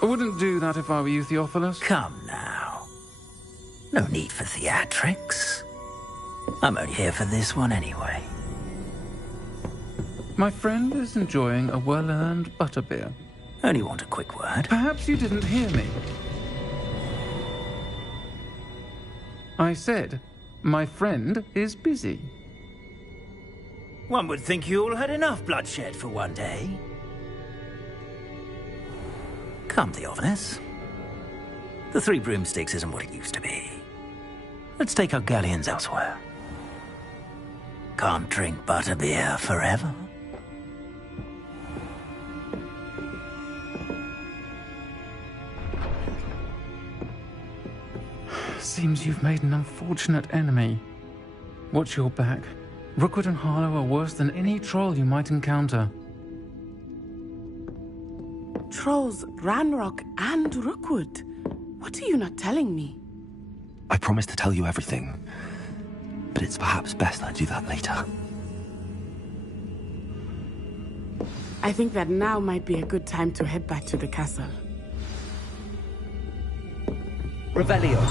I wouldn't do that if I were you, Theophilus. Come now. No need for theatrics. I'm only here for this one anyway. My friend is enjoying a well-earned butterbeer. Only want a quick word. Perhaps you didn't hear me. I said, my friend is busy. One would think you all had enough bloodshed for one day. Come, Theophilus. The 3 broomsticks isn't what it used to be. Let's take our galleons elsewhere. Can't drink butterbeer forever. Seems you've made an unfortunate enemy. Watch your back. Rookwood and Harlow are worse than any troll you might encounter. Trolls, Ranrock, and Rookwood. What are you not telling me? I promised to tell you everything, but it's perhaps best I do that later. I think that now might be a good time to head back to the castle. Revelio.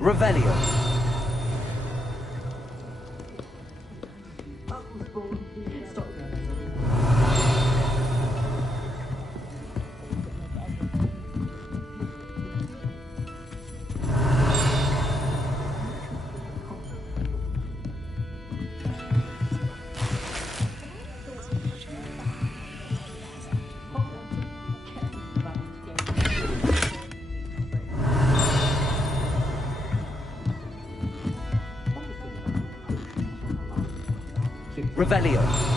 Revelio. Revelio.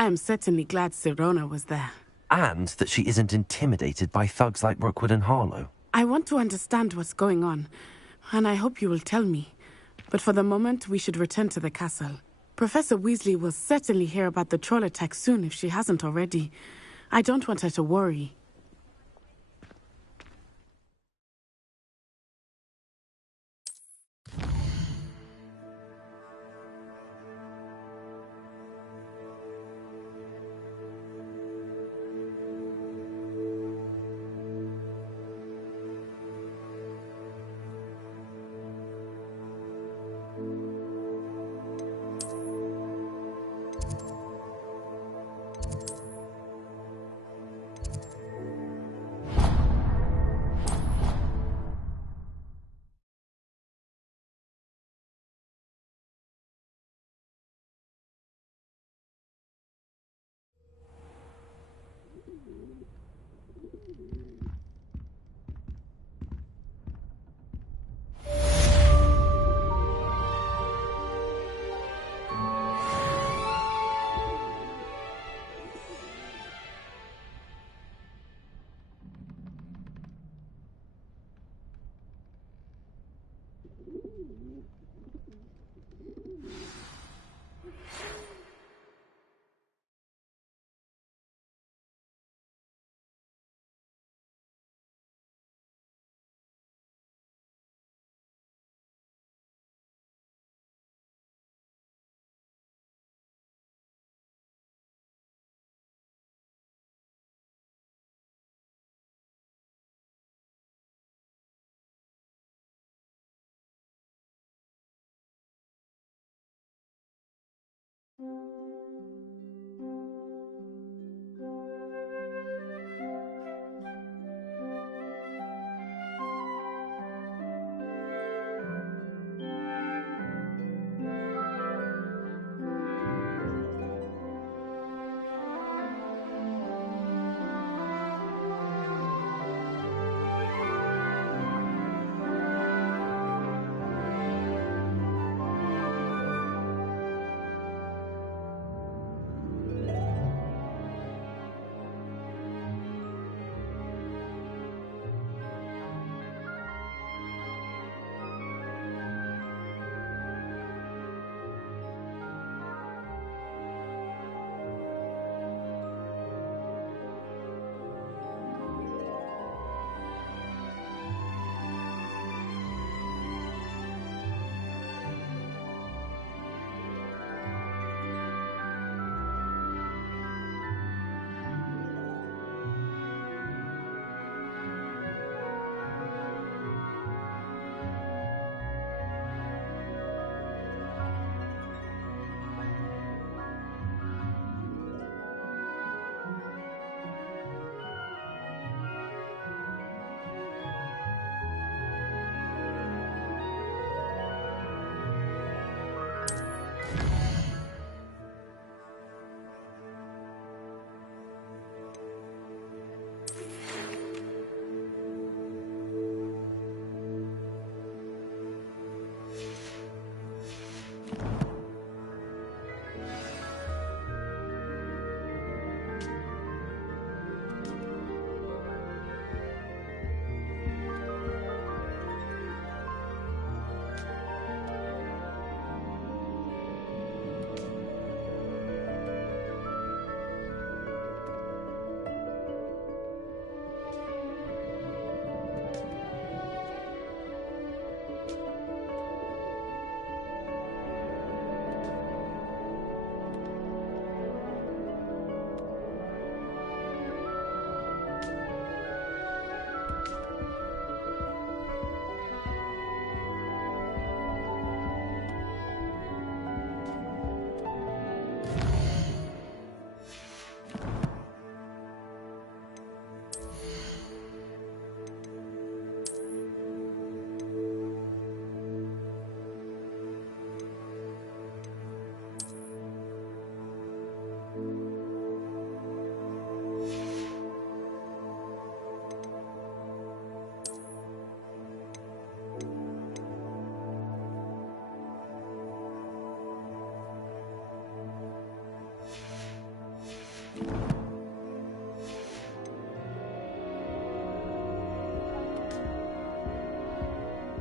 I am certainly glad Sirona was there. And that she isn't intimidated by thugs like Rookwood and Harlow. I want to understand what's going on, and I hope you will tell me. But for the moment, we should return to the castle. Professor Weasley will certainly hear about the troll attack soon if she hasn't already. I don't want her to worry.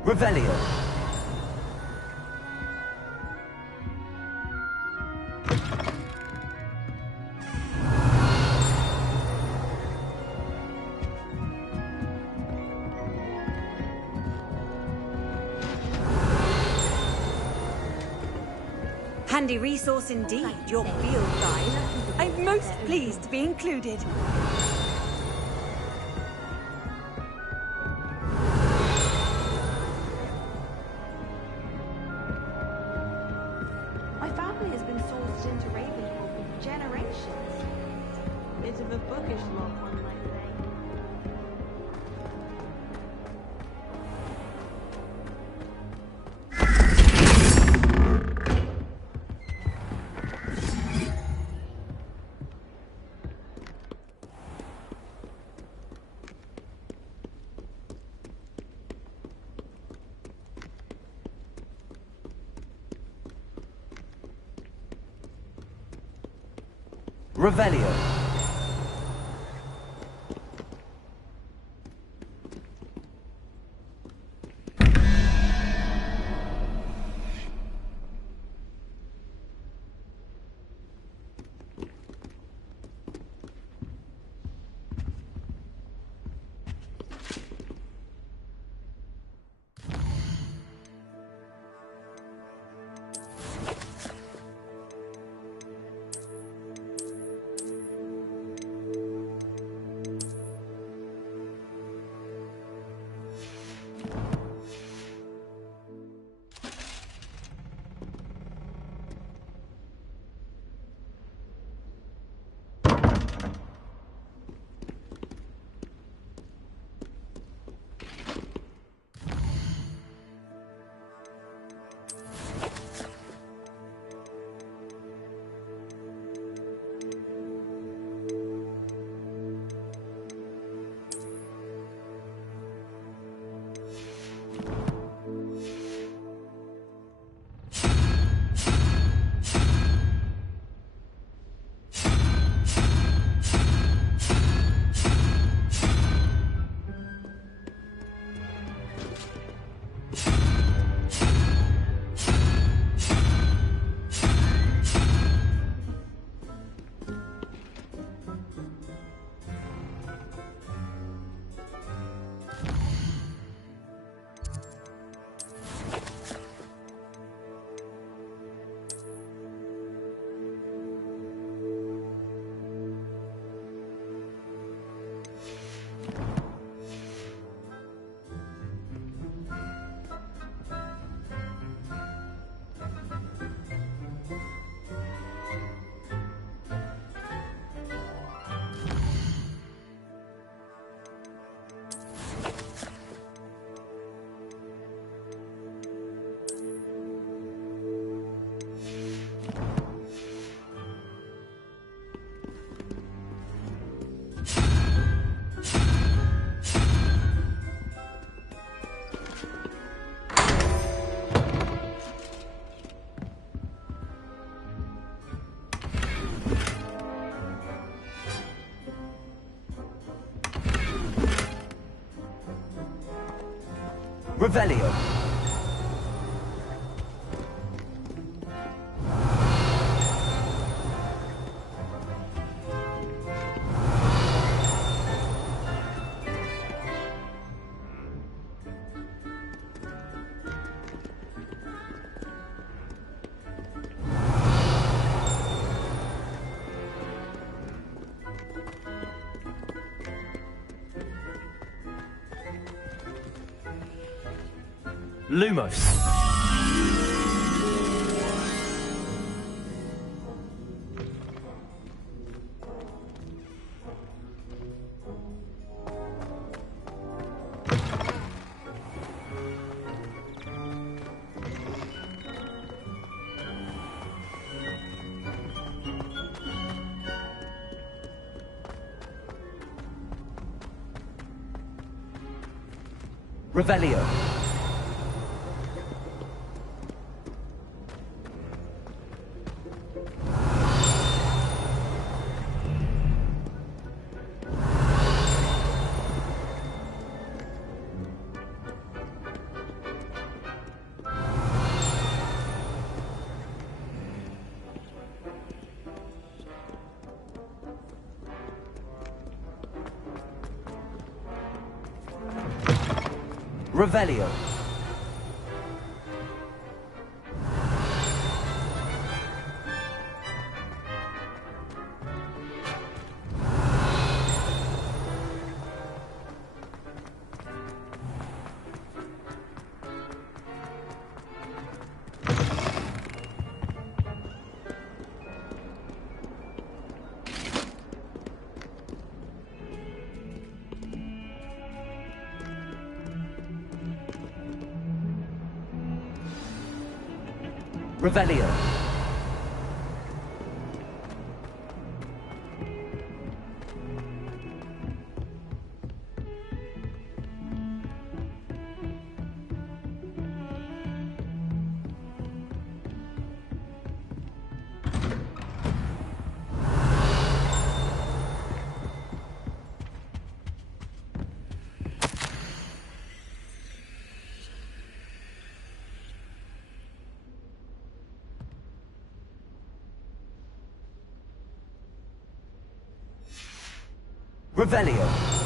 Revelio. Handy resource indeed, your field guide. I'm most pleased to be included. My family has been sourced into Ravenhall for generations. Bit of a bookish lot, one might say. Revelio. Revelio. Lumos. Revelio. Revelio. Revelio. Revelio.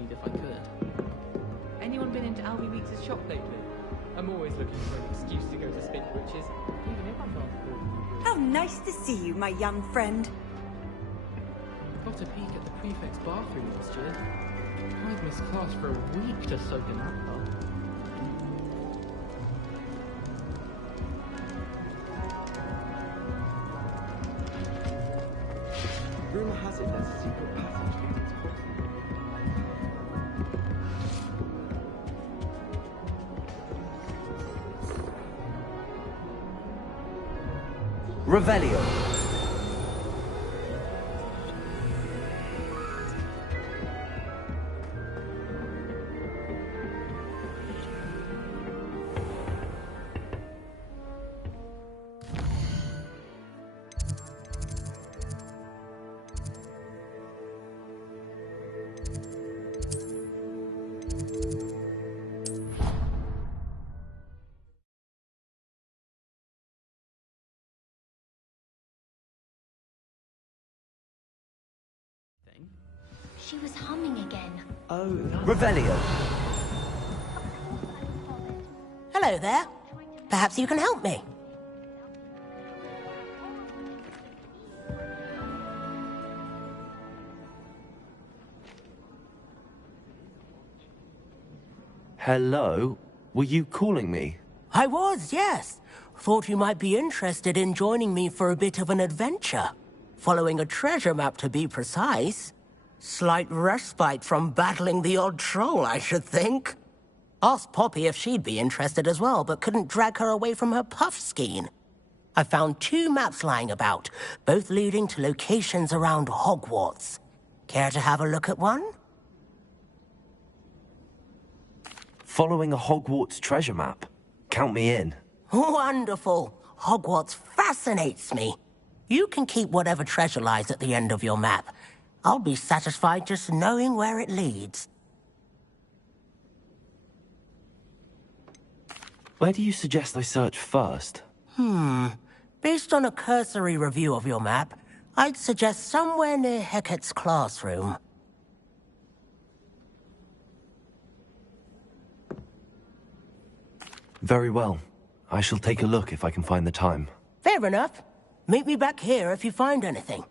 Hogsmeade if I could. Anyone been into Albie Weeks' shop lately? I'm always looking for an excuse to go to Spinbridge's, even if I'm not cool. How nice to see you, my young friend. Got a peek at the prefect's bathroom last year. I'd missed class for a week to soak in that bath. Rumour has it there's a secret passage leading to Hogsmeade. Revelio. She was humming again. Oh, Revelio. Hello there. Perhaps you can help me. Hello? Were you calling me? I was, yes. Thought you might be interested in joining me for a bit of an adventure. Following a treasure map, to be precise. Slight respite from battling the odd troll, I should think. Asked Poppy if she'd be interested as well, but couldn't drag her away from her puff skein. I found 2 maps lying about, both leading to locations around Hogwarts. Care to have a look at one? Following a Hogwarts treasure map? Count me in. Wonderful. Hogwarts fascinates me. You can keep whatever treasure lies at the end of your map. I'll be satisfied just knowing where it leads. Where do you suggest I search first? Based on a cursory review of your map, I'd suggest somewhere near Hecat's classroom. Very well. I shall take a look if I can find the time. Fair enough. Meet me back here if you find anything.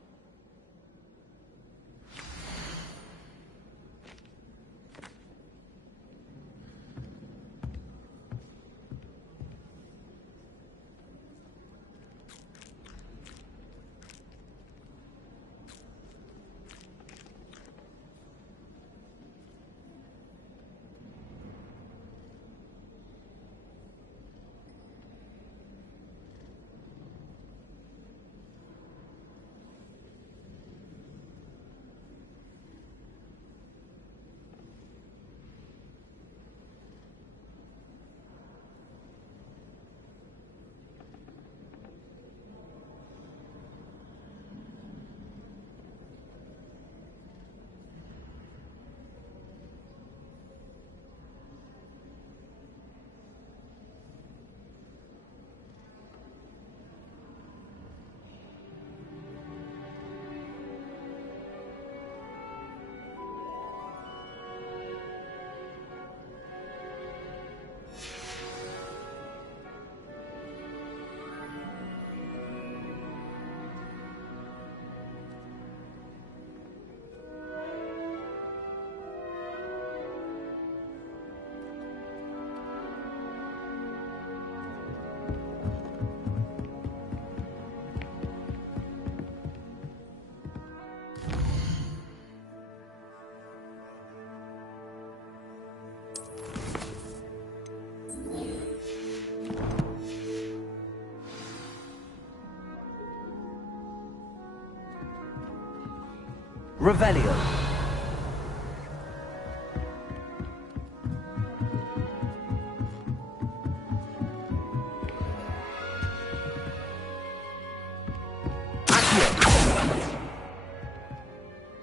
Revelio.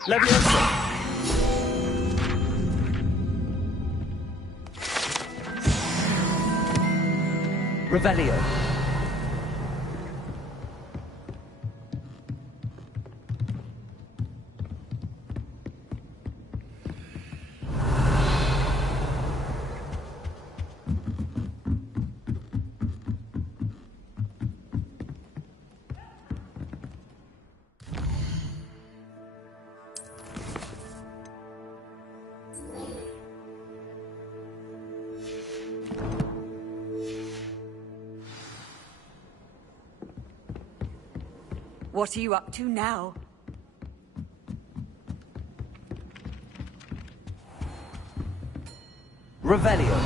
Leviosa. Revelio. What are you up to now? Revelio.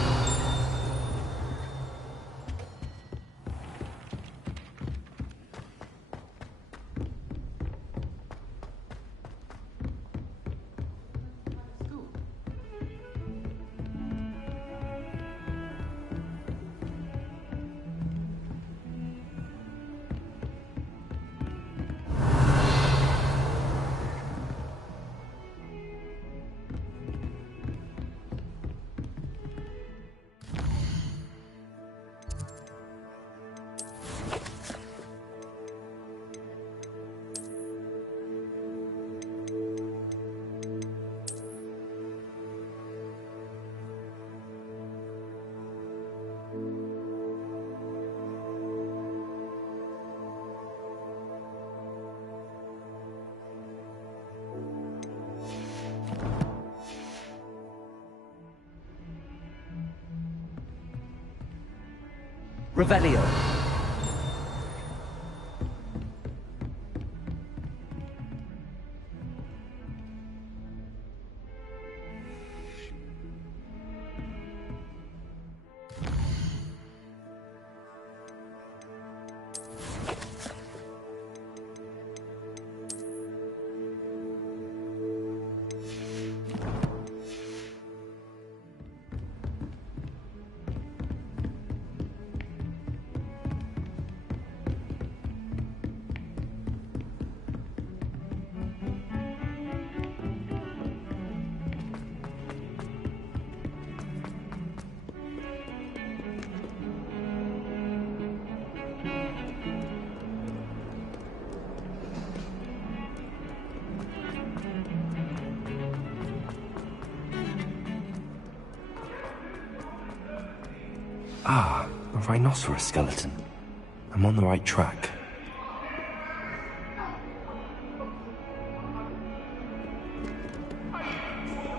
Revelio. Ah, a rhinoceros skeleton. I'm on the right track.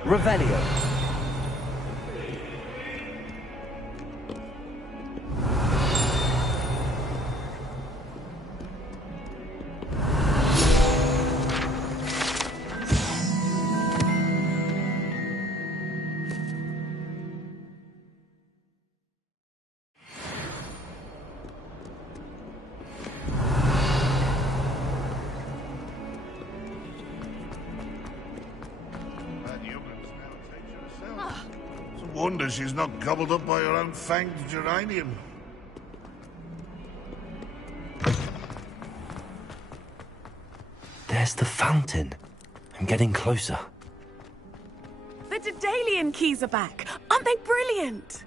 Revelio. It's a wonder she's not gobbled up by her own fanged geranium. There's the fountain. I'm getting closer. The Daedalian keys are back. Aren't they brilliant?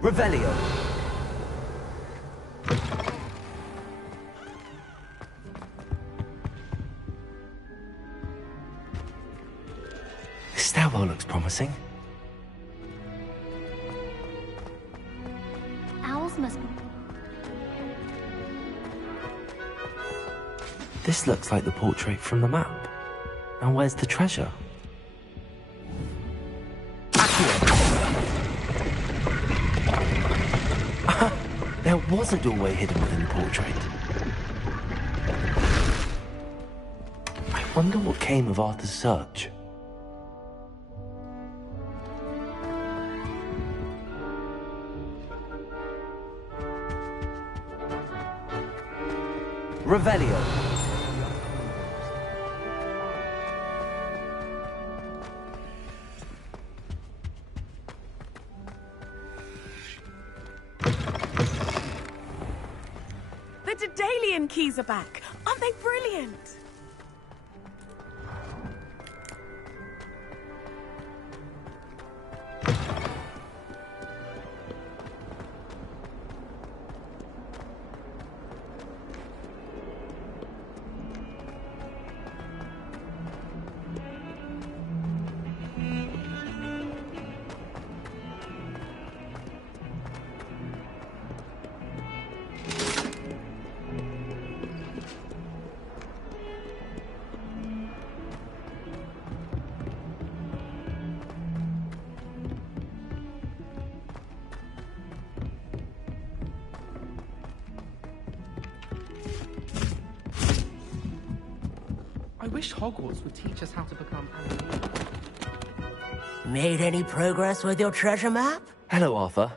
Revelio. This stairwell looks promising. Owls must be... This looks like the portrait from the map. Now where's the treasure? There was a doorway hidden within the portrait. I wonder what came of Arthur's search. Revelio. The Daedalian keys are back. Aren't they brilliant? I wish Hogwarts would teach us how to become animals. Made any progress with your treasure map? Hello, Arthur.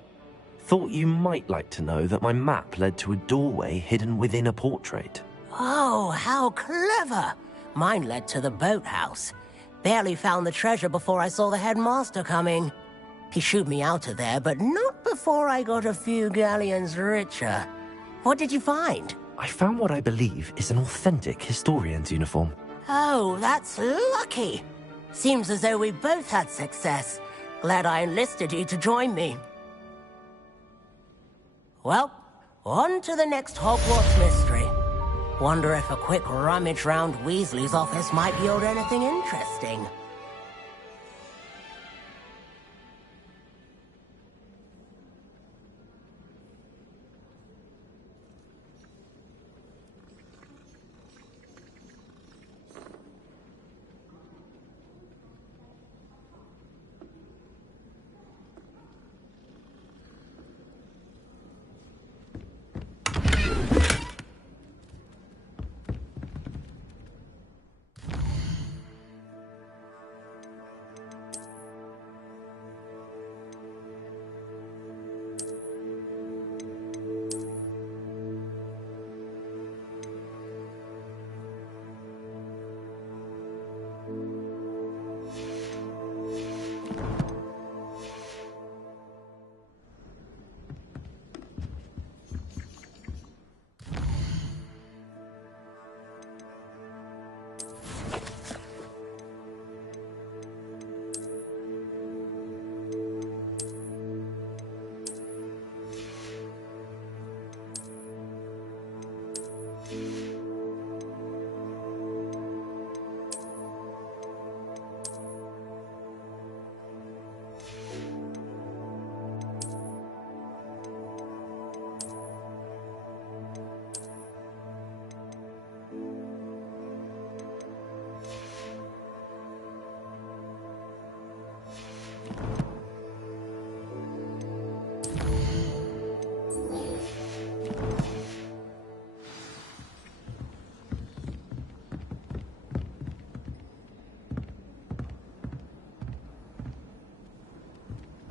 Thought you might like to know that my map led to a doorway hidden within a portrait. Oh, how clever! Mine led to the boathouse. Barely found the treasure before I saw the headmaster coming. He shooed me out of there, but not before I got a few galleons richer. What did you find? I found what I believe is an authentic historian's uniform. Oh, that's lucky. Seems as though we both had success. Glad I enlisted you to join me. Well, on to the next Hogwarts mystery. Wonder if a quick rummage round Weasley's office might yield anything interesting.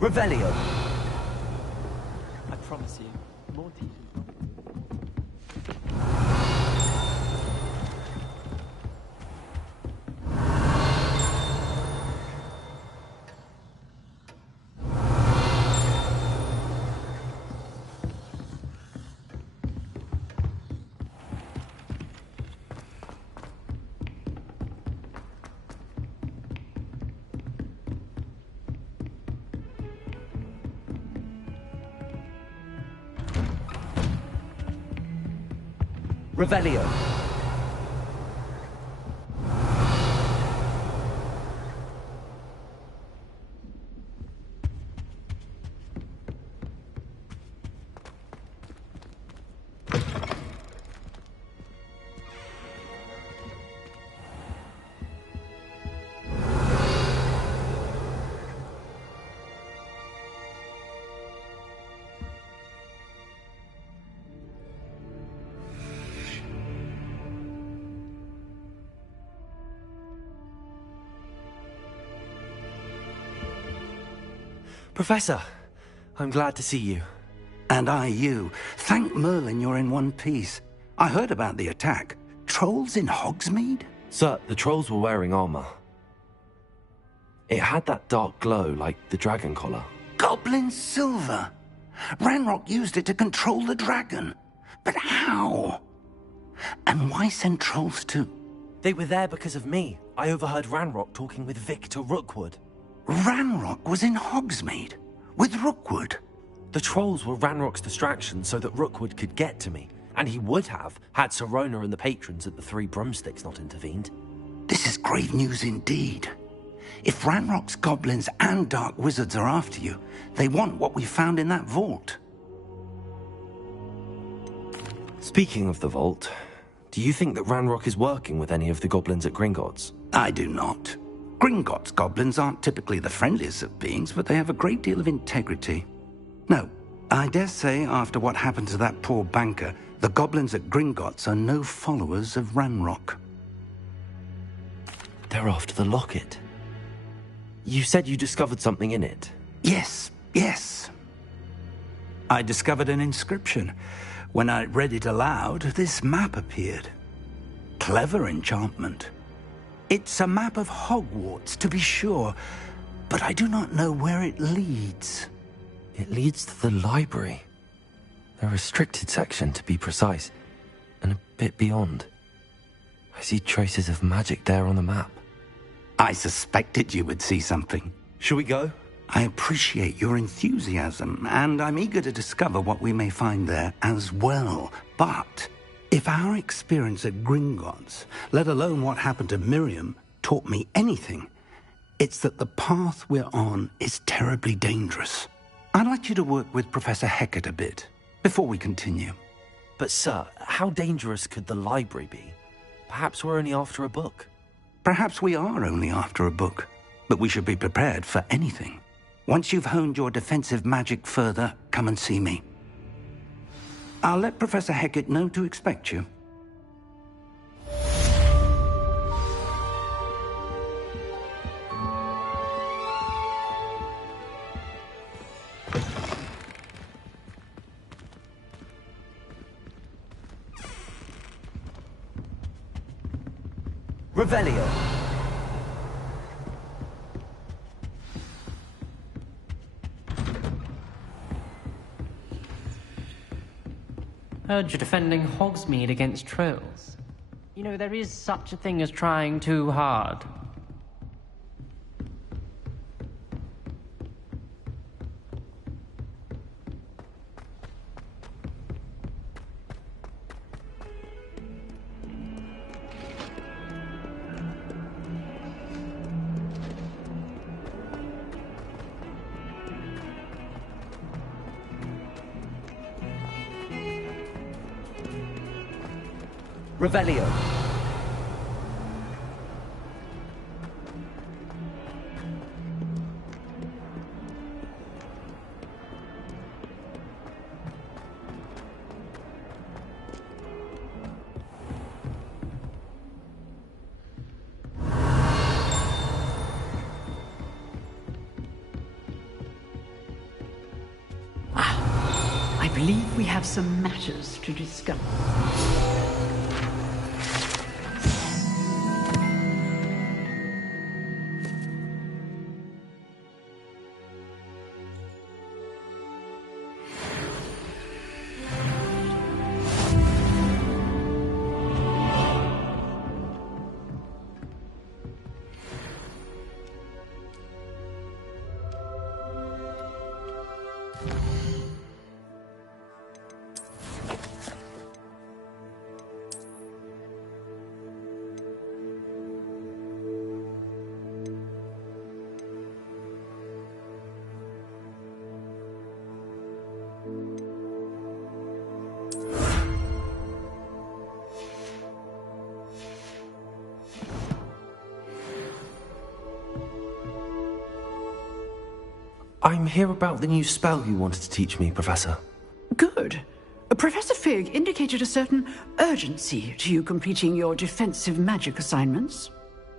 Revelio. I promise you, more details. Revelio. Professor, I'm glad to see you. And I you. Thank Merlin you're in one piece. I heard about the attack. Trolls in Hogsmeade? Sir, the trolls were wearing armor. It had that dark glow like the dragon collar. Goblin silver! Ranrock used it to control the dragon. But how? And why send trolls too? They were there because of me. I overheard Ranrock talking with Victor Rookwood. Ranrock was in Hogsmeade? With Rookwood? The trolls were Ranrock's distraction so that Rookwood could get to me. And he would have, had Sirona and the patrons at the Three Broomsticks not intervened. This is grave news indeed. If Ranrock's goblins and dark wizards are after you, they want what we found in that vault. Speaking of the vault, do you think that Ranrock is working with any of the goblins at Gringotts? I do not. Gringotts goblins aren't typically the friendliest of beings, but they have a great deal of integrity. No, I dare say after what happened to that poor banker, the goblins at Gringotts are no followers of Ranrock. They're after the locket. You said you discovered something in it. Yes, yes. I discovered an inscription. When I read it aloud, this map appeared. Clever enchantment. It's a map of Hogwarts, to be sure, but I do not know where it leads. It leads to the library. A restricted section, to be precise, and a bit beyond. I see traces of magic there on the map. I suspected you would see something. Shall we go? I appreciate your enthusiasm, and I'm eager to discover what we may find there as well. But if our experience at Gringotts, let alone what happened to Miriam, taught me anything, it's that the path we're on is terribly dangerous. I'd like you to work with Professor Hecat a bit before we continue. But sir, how dangerous could the library be? Perhaps we're only after a book. Perhaps we are only after a book, but we should be prepared for anything. Once you've honed your defensive magic further, come and see me. I'll let Professor Hecat know to expect you. Revelio. Heard you're defending Hogsmeade against trolls. You know, there is such a thing as trying too hard. Revelio. I believe we have some matters to discuss. I'm here about the new spell you wanted to teach me, Professor. Good. Professor Fig indicated a certain urgency to you completing your defensive magic assignments.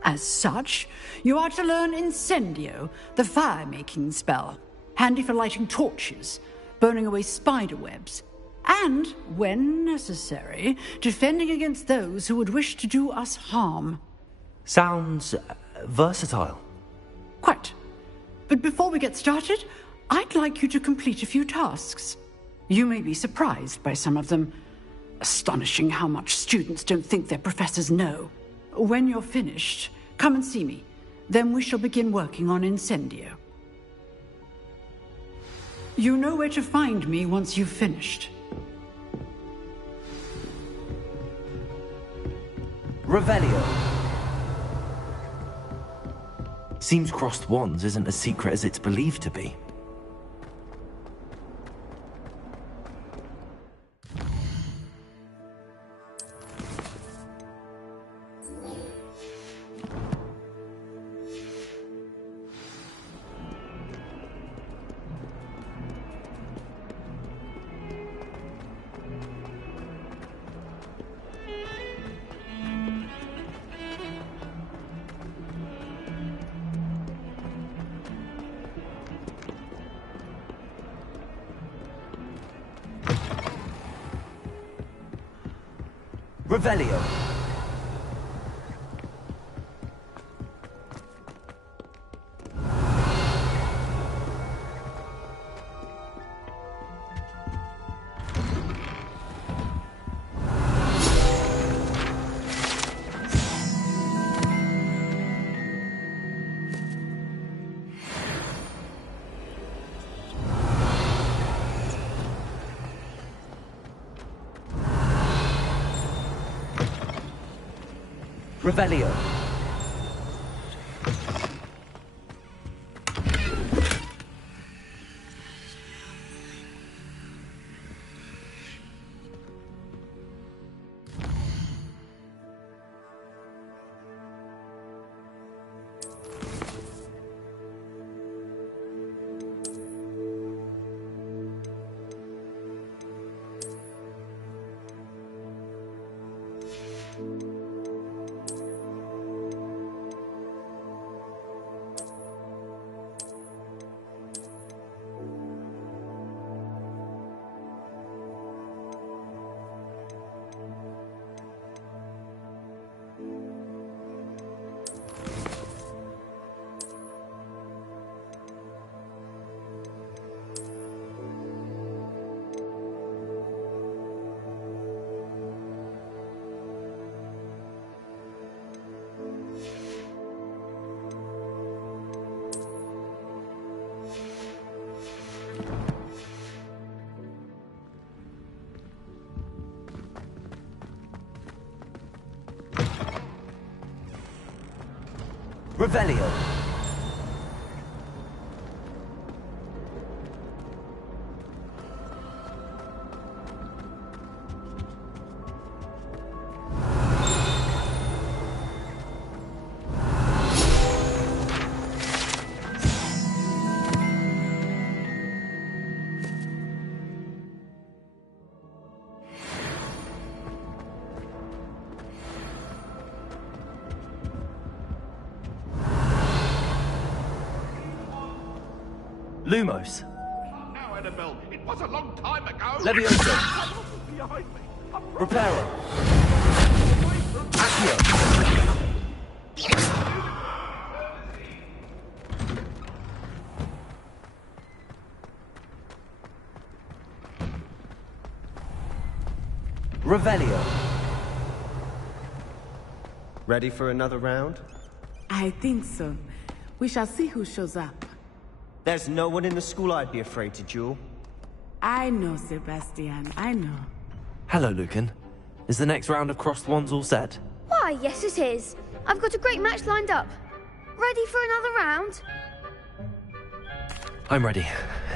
As such, you are to learn Incendio, the fire-making spell, handy for lighting torches, burning away spider webs, and, when necessary, defending against those who would wish to do us harm. Sounds versatile. Quite. But before we get started, I'd like you to complete a few tasks. You may be surprised by some of them. Astonishing how much students don't think their professors know. When you're finished, come and see me. Then we shall begin working on Incendio. You know where to find me once you've finished. Revelio. Seems crossed wands isn't as secret as it's believed to be. Revelio. Revelio. Revelio. Lumos. Now, Annabelle, it was a long time ago. Levioso. Behind me. Reparo. Accio. Revelio. Ready for another round? I think so. We shall see who shows up. There's no one in the school I'd be afraid to duel. I know, Sebastian, I know. Hello, Lucan. Is the next round of crossed wands all set? Why, yes it is. I've got a great match lined up. Ready for another round? I'm ready.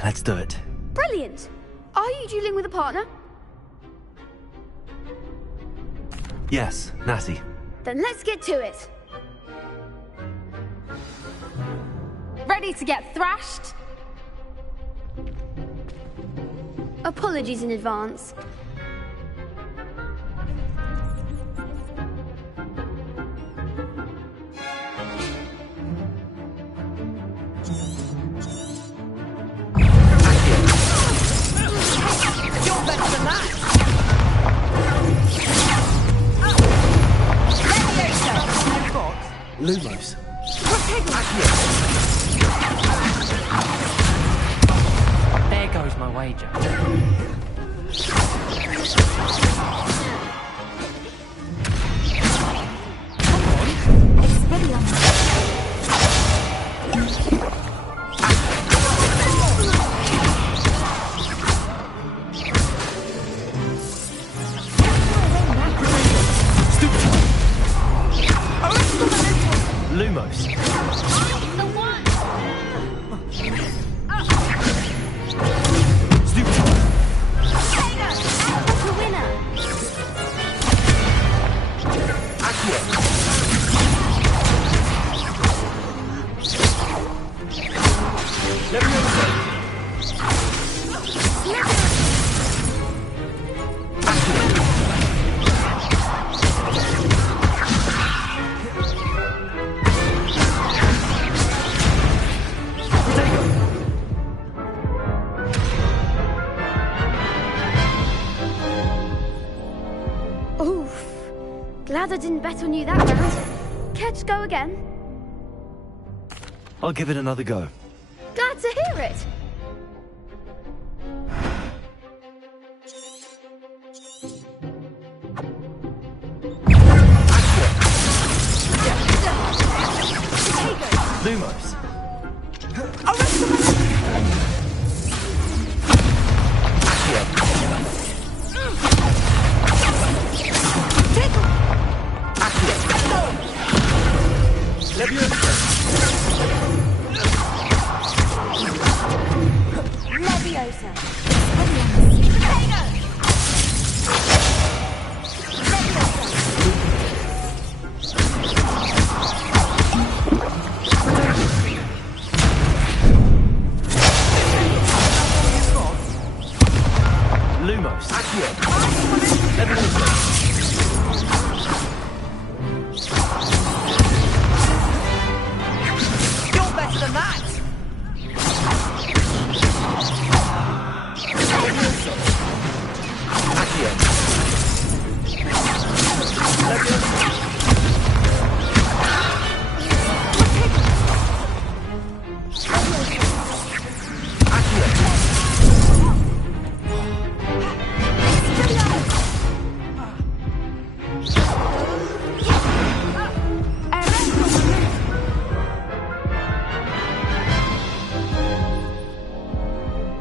Let's do it. Brilliant. Are you dueling with a partner? Yes, Natty. Then let's get to it. Ready to get thrashed? Apologies in advance. You're better than that! Lumos. There goes my wager. Lumos. Glad I didn't bet on you that round. Care to go again? I'll give it another go. Glad to hear it. Lumos. Lumos. You're better than that!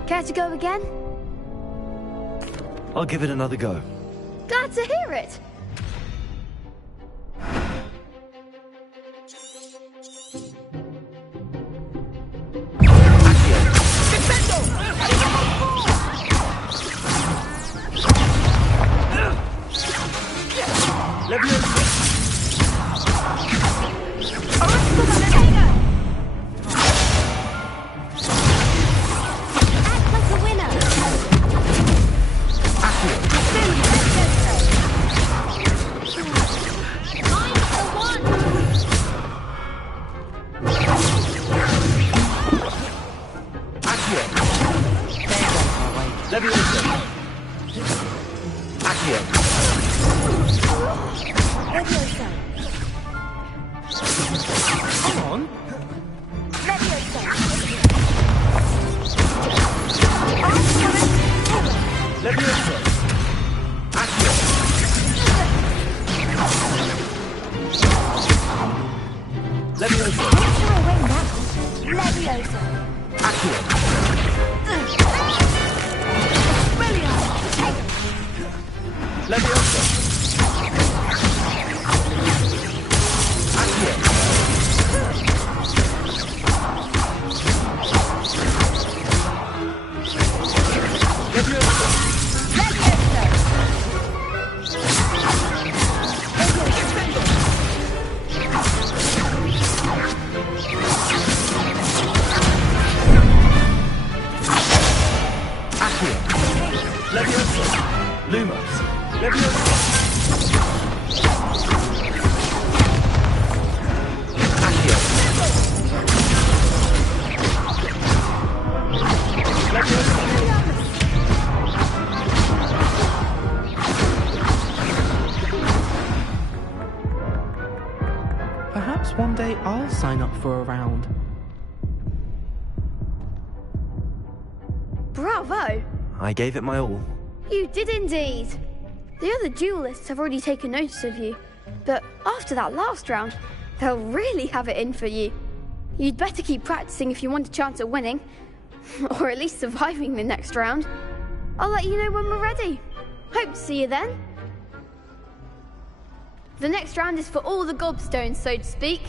Care to go again? I'll give it another go. Glad to hear it. Perhaps one day I'll sign up for a round. Bravo! I gave it my all. You did indeed. The other duelists have already taken notice of you, but after that last round, they'll really have it in for you. You'd better keep practicing if you want a chance at winning, or at least surviving the next round. I'll let you know when we're ready. Hope to see you then. The next round is for all the gobstones, so to speak.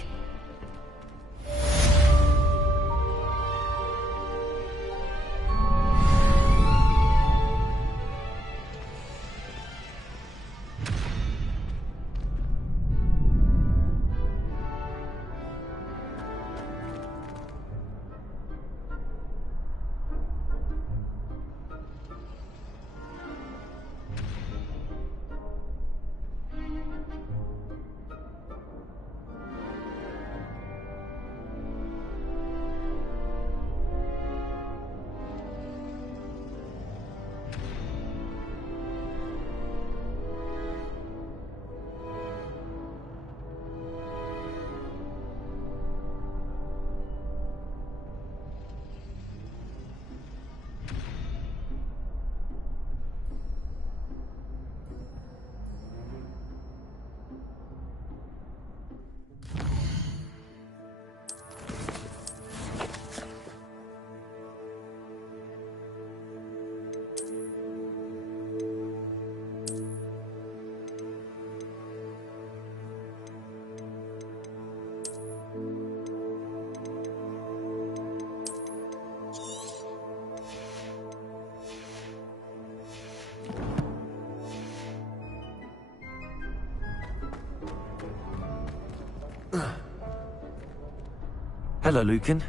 Hello, Lucan.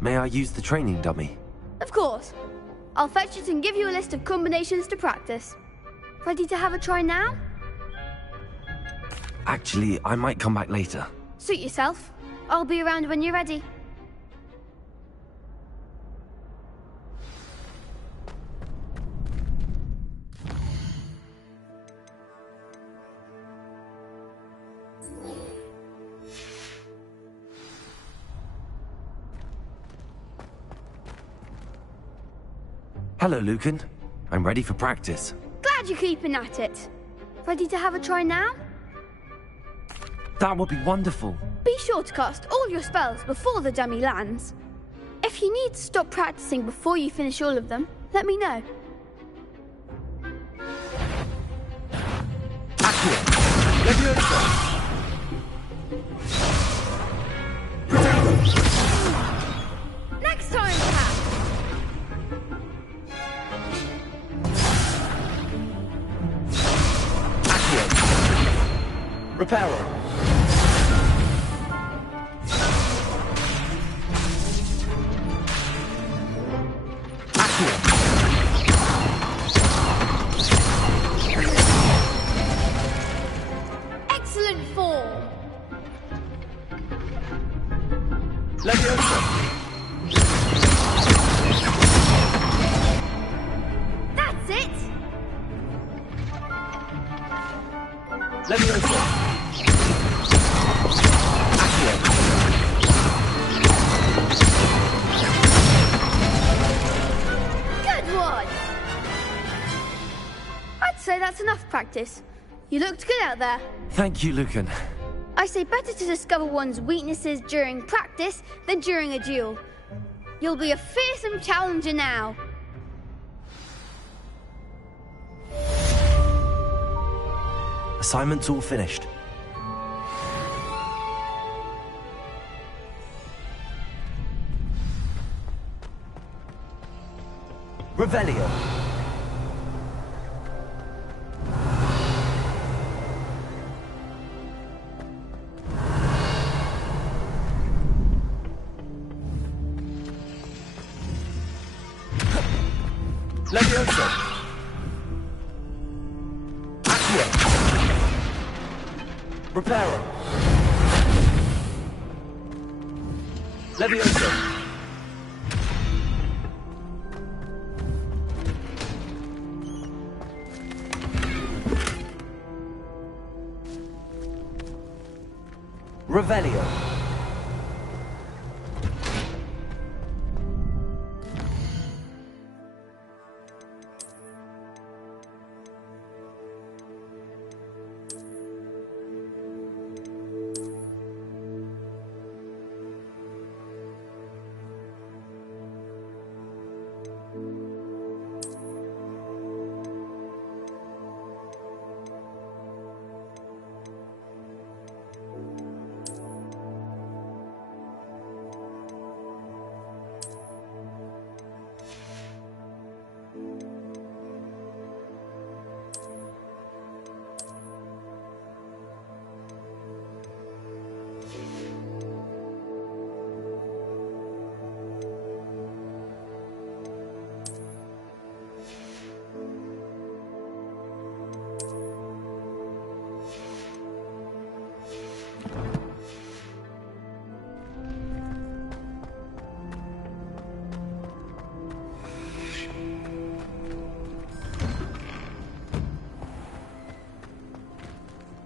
May I use the training dummy? Of course. I'll fetch it and give you a list of combinations to practice. Ready to have a try now? Actually, I might come back later. Suit yourself. I'll be around when you're ready. Hello, Lucan. I'm ready for practice. Glad you're keeping at it. Ready to have a try now? That would be wonderful. Be sure to cast all your spells before the dummy lands. If you need to stop practicing before you finish all of them, let me know. Next time, Pat! Reparo. Excellent form. That's it! Good one! I'd say that's enough practice. You looked good out there. Thank you, Lucan. I say better to discover one's weaknesses during practice than during a duel. You'll be a fearsome challenger now. Assignment's all finished. Revelio. Levioso. Accio. Reparo. Levioso. Revelio.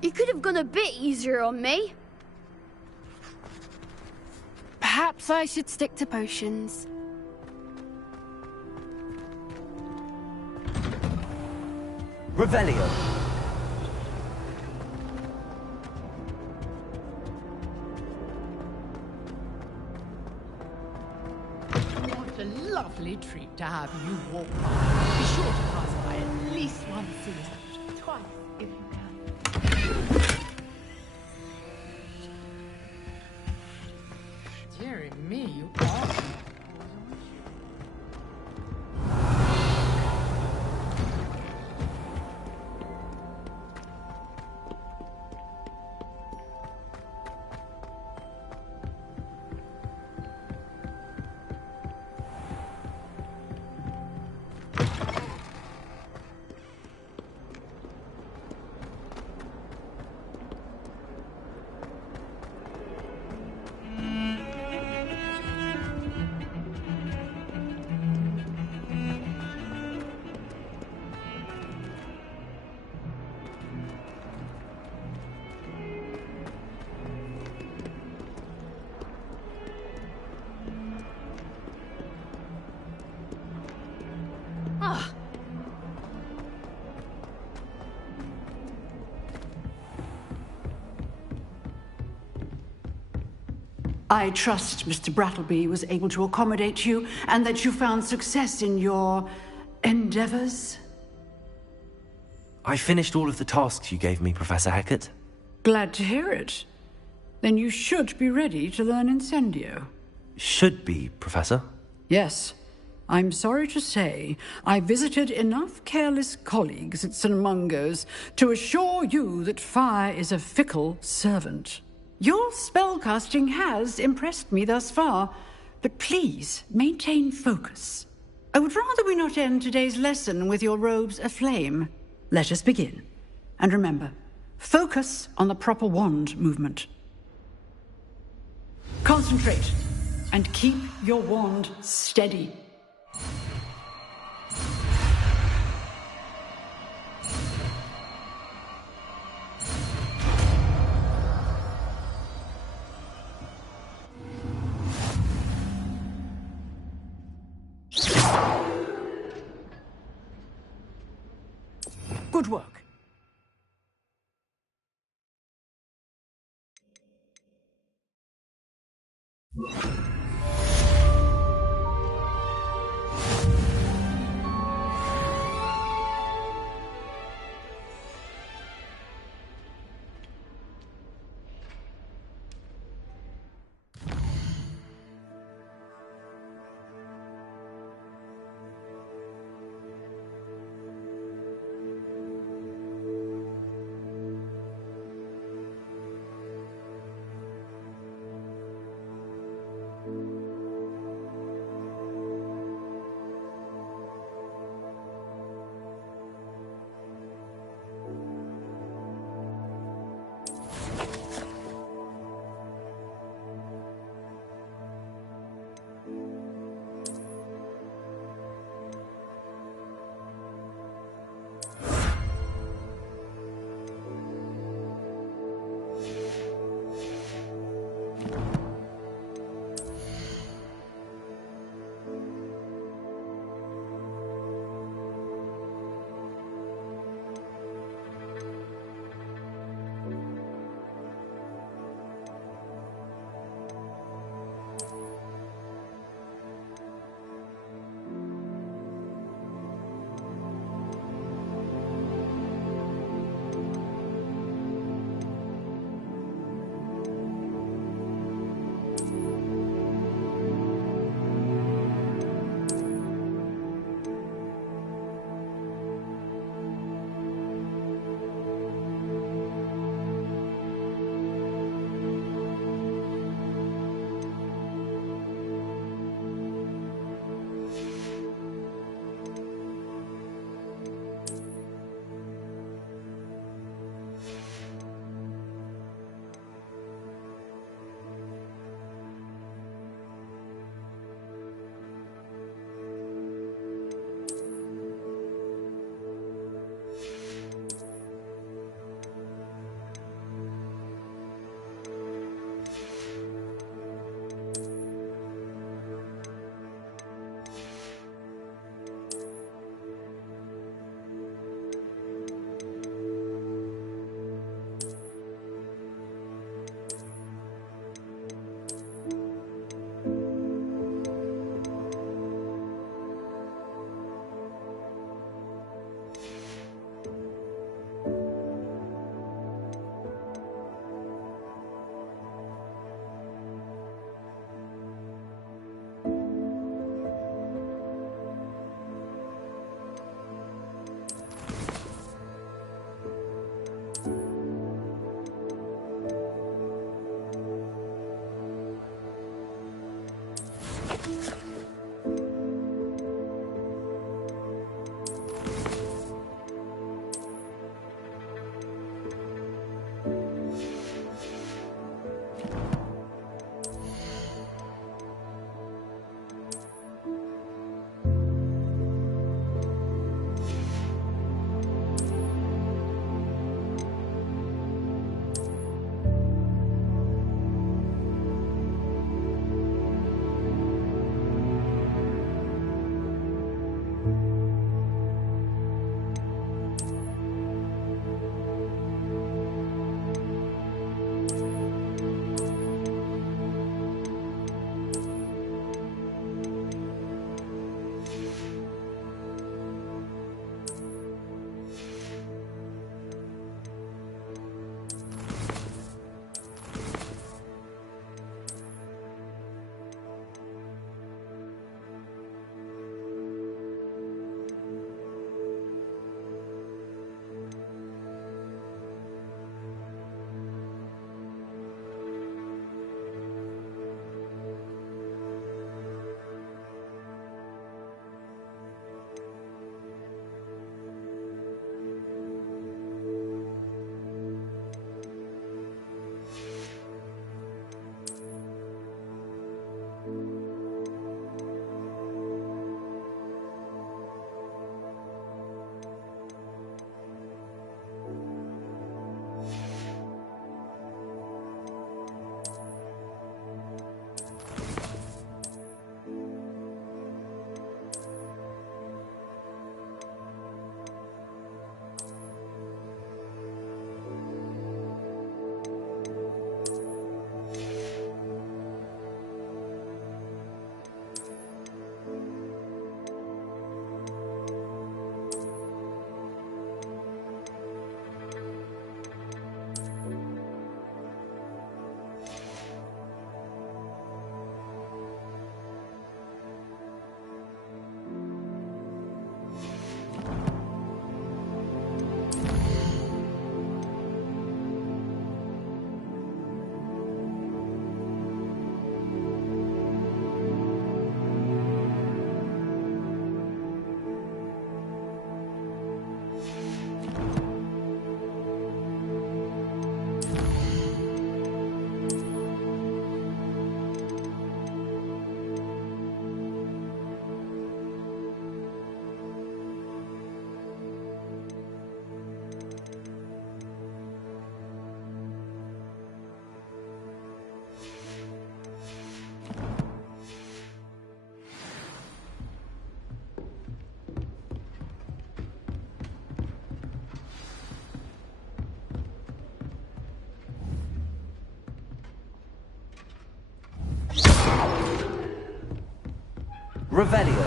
You could have gone a bit easier on me. Perhaps I should stick to potions. Revelio. What a lovely treat to have you walk by. Be sure to pass by at least once a year. Twice, if you can. Dearie me, you are... I trust Mr. Brattleby was able to accommodate you and that you found success in your endeavors. I finished all of the tasks you gave me, Professor Hackett. Glad to hear it. Then you should be ready to learn Incendio. Should be, Professor. Yes. I'm sorry to say, I visited enough careless colleagues at St. Mungo's to assure you that fire is a fickle servant. Your spellcasting has impressed me thus far, but please maintain focus. I would rather we not end today's lesson with your robes aflame. Let us begin. And remember, focus on the proper wand movement. Concentrate, and keep your wand steady. Good work. Revelio.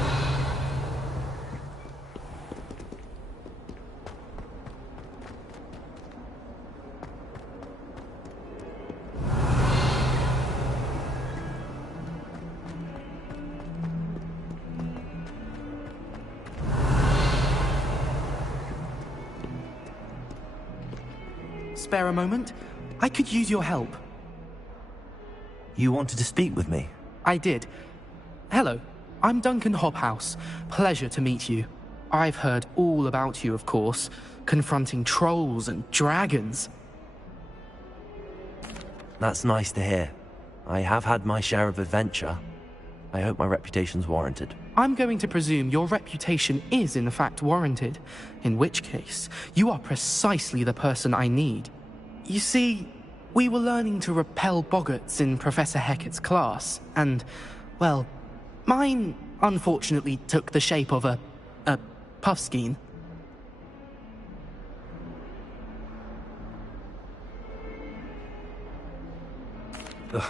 Spare a moment? I could use your help. You wanted to speak with me? I did. Hello, I'm Duncan Hobhouse. Pleasure to meet you. I've heard all about you, of course, confronting trolls and dragons. That's nice to hear. I have had my share of adventure. I hope my reputation's warranted. I'm going to presume your reputation is in fact warranted, in which case, you are precisely the person I need. You see, we were learning to repel boggarts in Professor Hecat's class, and, well, mine unfortunately took the shape of a puffskein.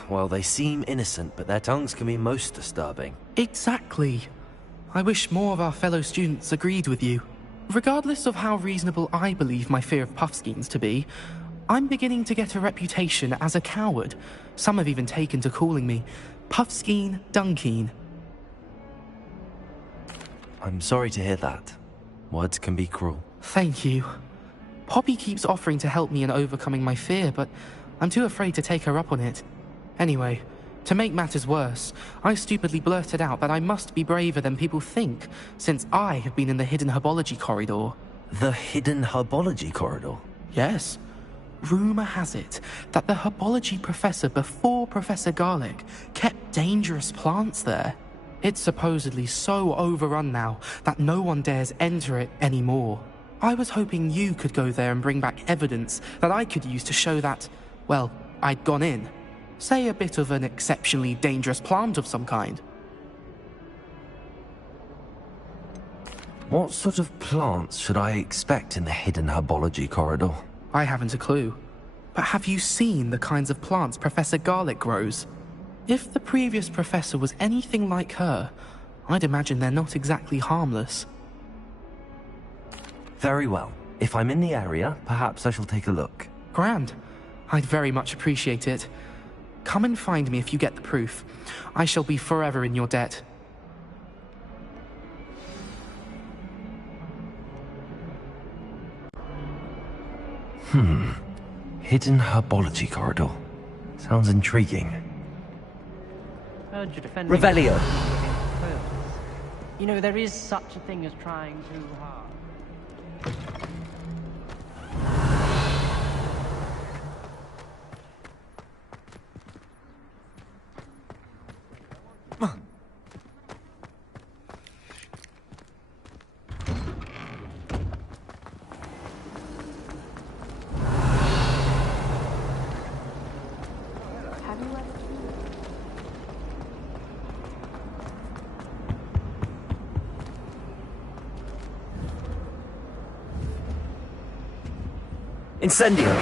Well, they seem innocent, but their tongues can be most disturbing. Exactly. I wish more of our fellow students agreed with you. Regardless of how reasonable I believe my fear of puffskeins to be, I'm beginning to get a reputation as a coward. Some have even taken to calling me Puffskein Dunkeen. I'm sorry to hear that. Words can be cruel. Thank you. Poppy keeps offering to help me in overcoming my fear, but I'm too afraid to take her up on it. Anyway, to make matters worse, I stupidly blurted out that I must be braver than people think, since I have been in the hidden herbology corridor. The hidden herbology corridor? Yes. Rumour has it that the herbology professor before Professor Garlic kept dangerous plants there. It's supposedly so overrun now that no one dares enter it anymore. I was hoping you could go there and bring back evidence that I could use to show that, well, I'd gone in. Say a bit of an exceptionally dangerous plant of some kind. What sort of plants should I expect in the hidden herbology corridor? I haven't a clue. But have you seen the kinds of plants Professor Garlic grows? If the previous professor was anything like her, I'd imagine they're not exactly harmless. Very well. If I'm in the area, perhaps I shall take a look. Grand. I'd very much appreciate it. Come and find me if you get the proof. I shall be forever in your debt. Hidden herbology corridor. Sounds intriguing. Heard you're defending Revelio. You know, there is such a thing as trying too hard. Incendio!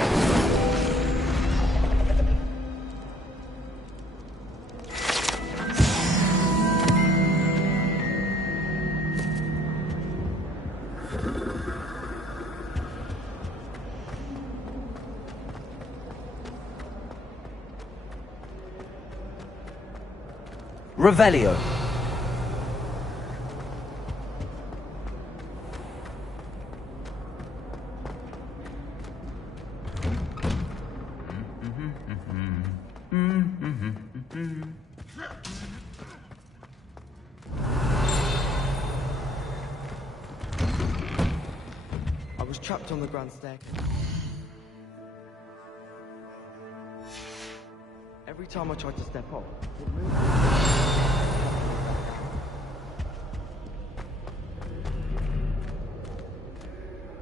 Revelio! I was trapped on the grand staircase. Every time I tried to step off, it moved.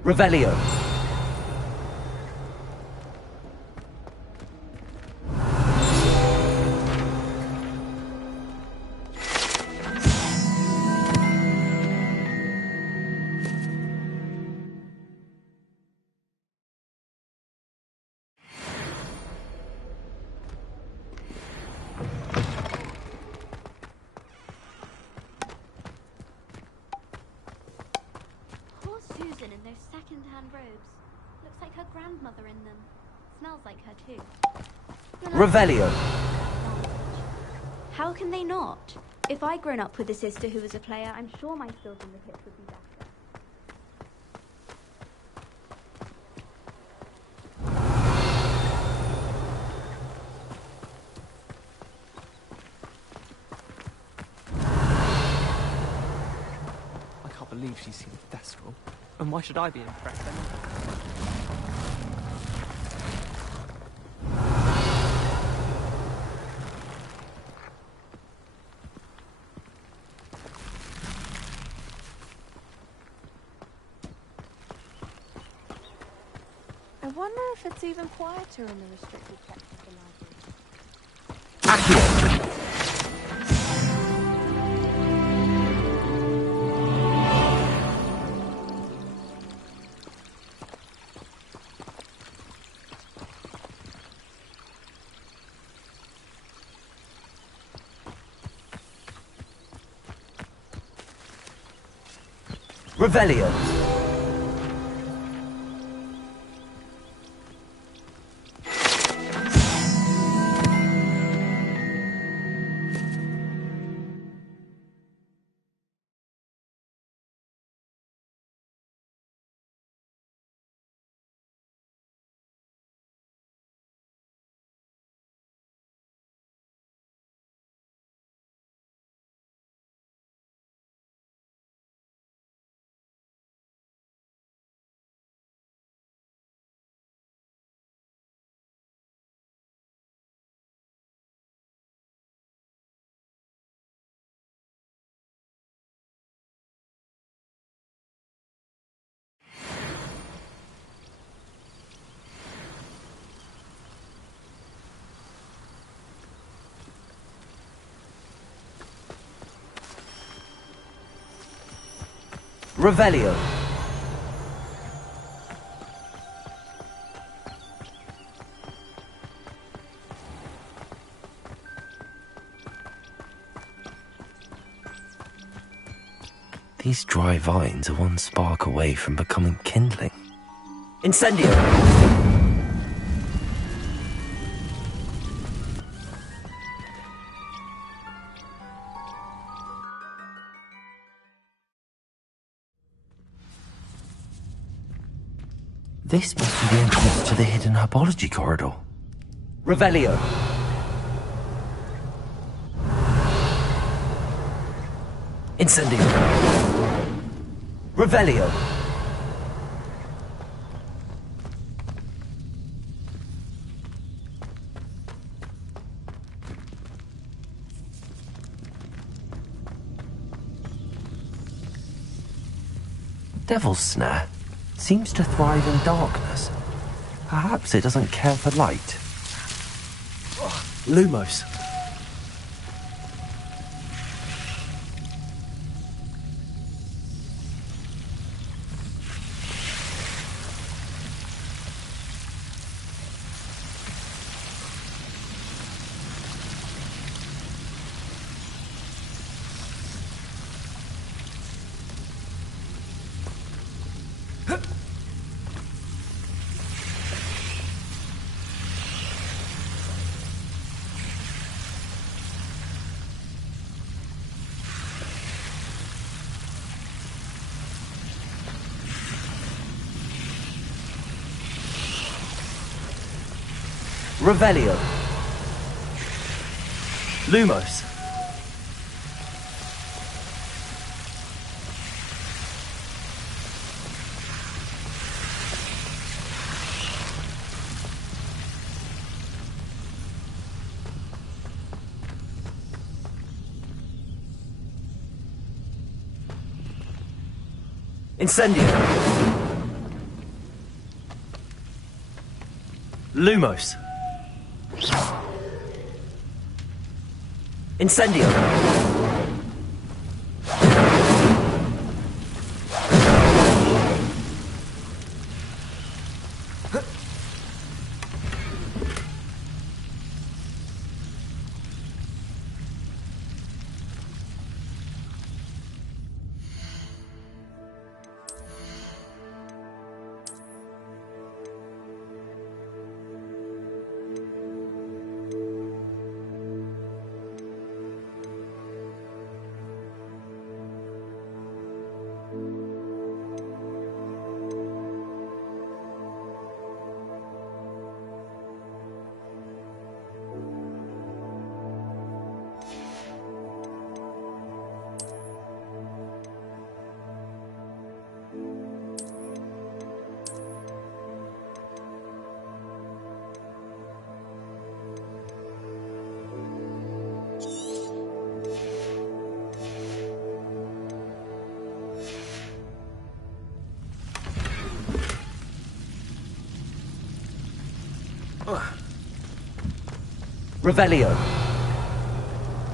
Revelio! in those second-hand robes. Looks like her grandmother in them. Smells like her too. Revelio. How can they not? If I'd grown up with a sister who was a player, I'm sure my skills in the pit would be better. I can't believe she's seen Thestral. And why should I be impressed anyway? I wonder if it's even quieter in the restricted section of the library. Revelio. Revelio. These dry vines are one spark away from becoming kindling. Incendio! This must be the entrance to the hidden herbology corridor. Revelio. Incendio. Revelio. Devil's Snare seems to thrive in darkness. Perhaps it doesn't care for light. Lumos. Revelio. Lumos. Incendio. Lumos. Incendio. Revelio.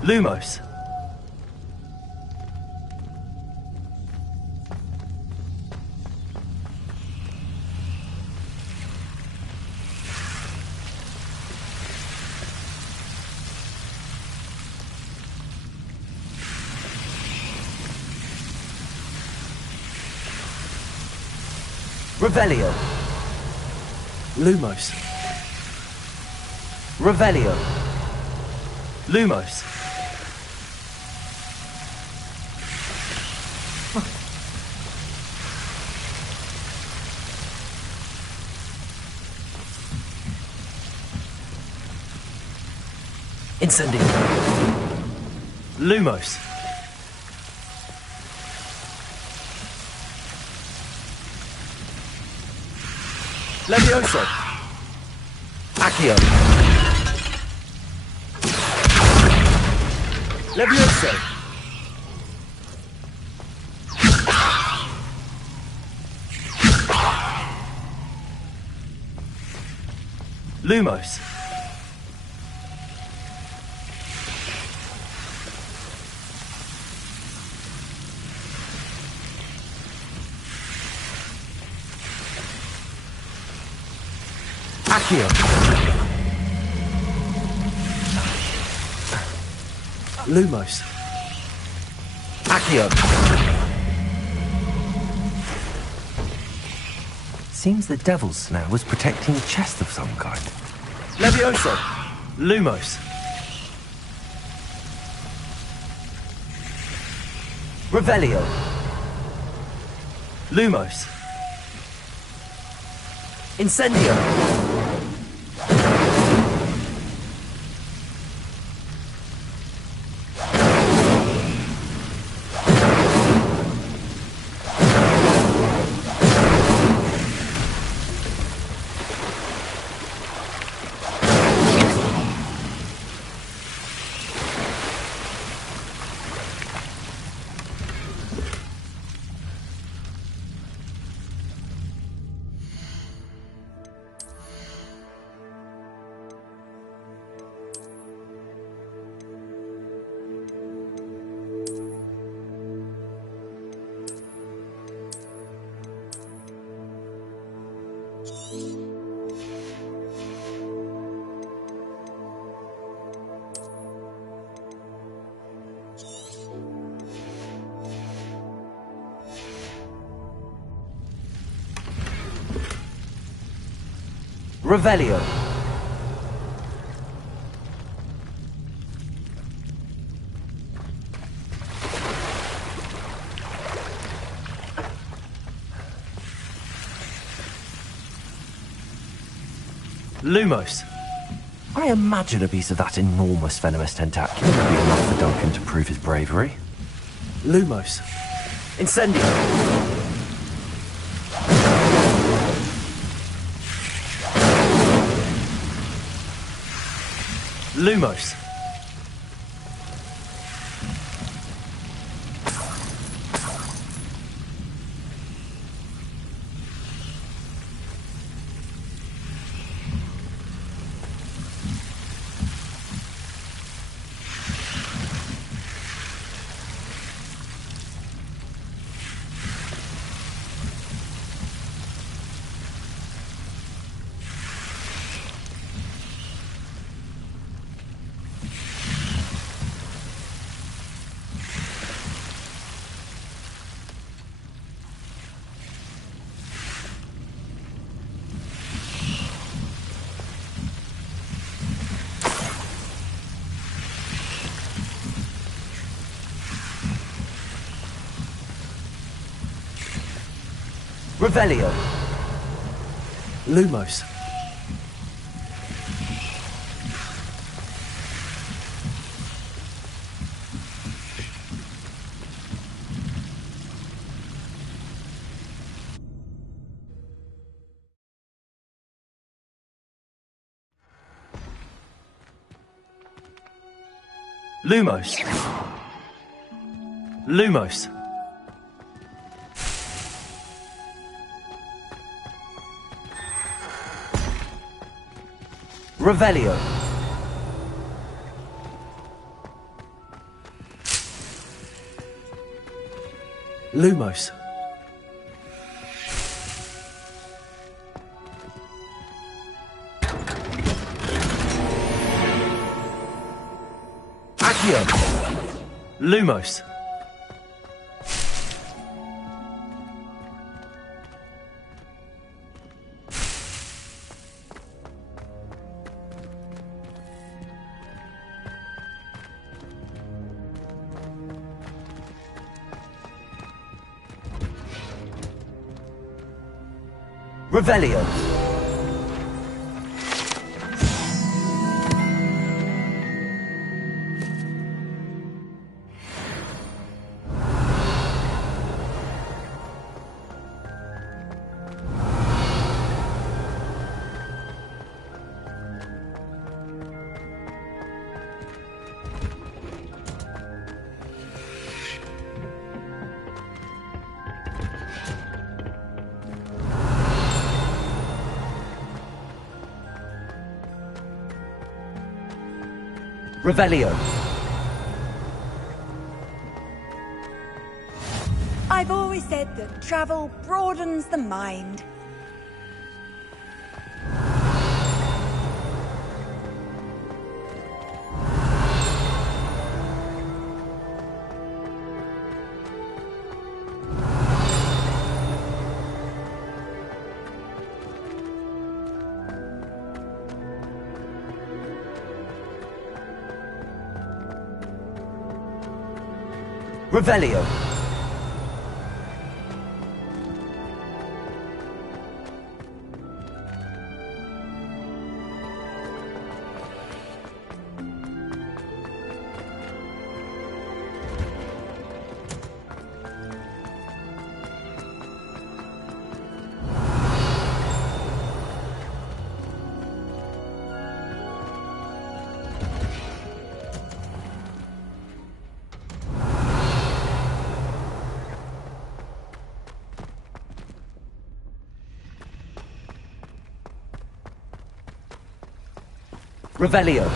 Lumos. Revelio. Lumos. Revelio. Lumos. Incendio. Lumos. Levioso. Accio. Levioso. Lumos. Accio. Lumos. Accio. Seems the devil's snare was protecting a chest of some kind. Levioso. Lumos. Revelio. Lumos. Incendio. Revelio. Lumos. I imagine a piece of that enormous venomous tentacular would be enough for Duncan to prove his bravery. Lumos. Incendio. Lumos. Revelio. Lumos. Lumos. Lumos. Revelio. Lumos. Accio. Lumos. Revelio. Revelio. I've always said that travel broadens the mind. Revelio. Revelio.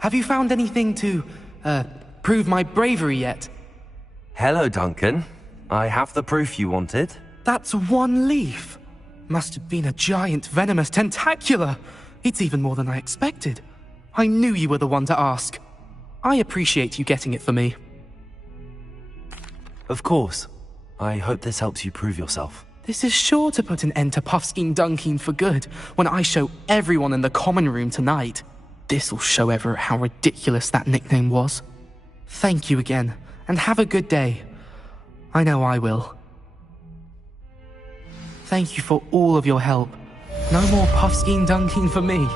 Have you found anything to, prove my bravery yet? Hello, Duncan. I have the proof you wanted. That's one leaf. Must have been a giant venomous tentacula. It's even more than I expected. I knew you were the one to ask. I appreciate you getting it for me. Of course. I hope this helps you prove yourself. This is sure to put an end to Puffskein Dunkin for good when I show everyone in the common room tonight. This'll show Everett how ridiculous that nickname was. Thank you again, and have a good day. I know I will. Thank you for all of your help. No more Puffskein Dunkin for me.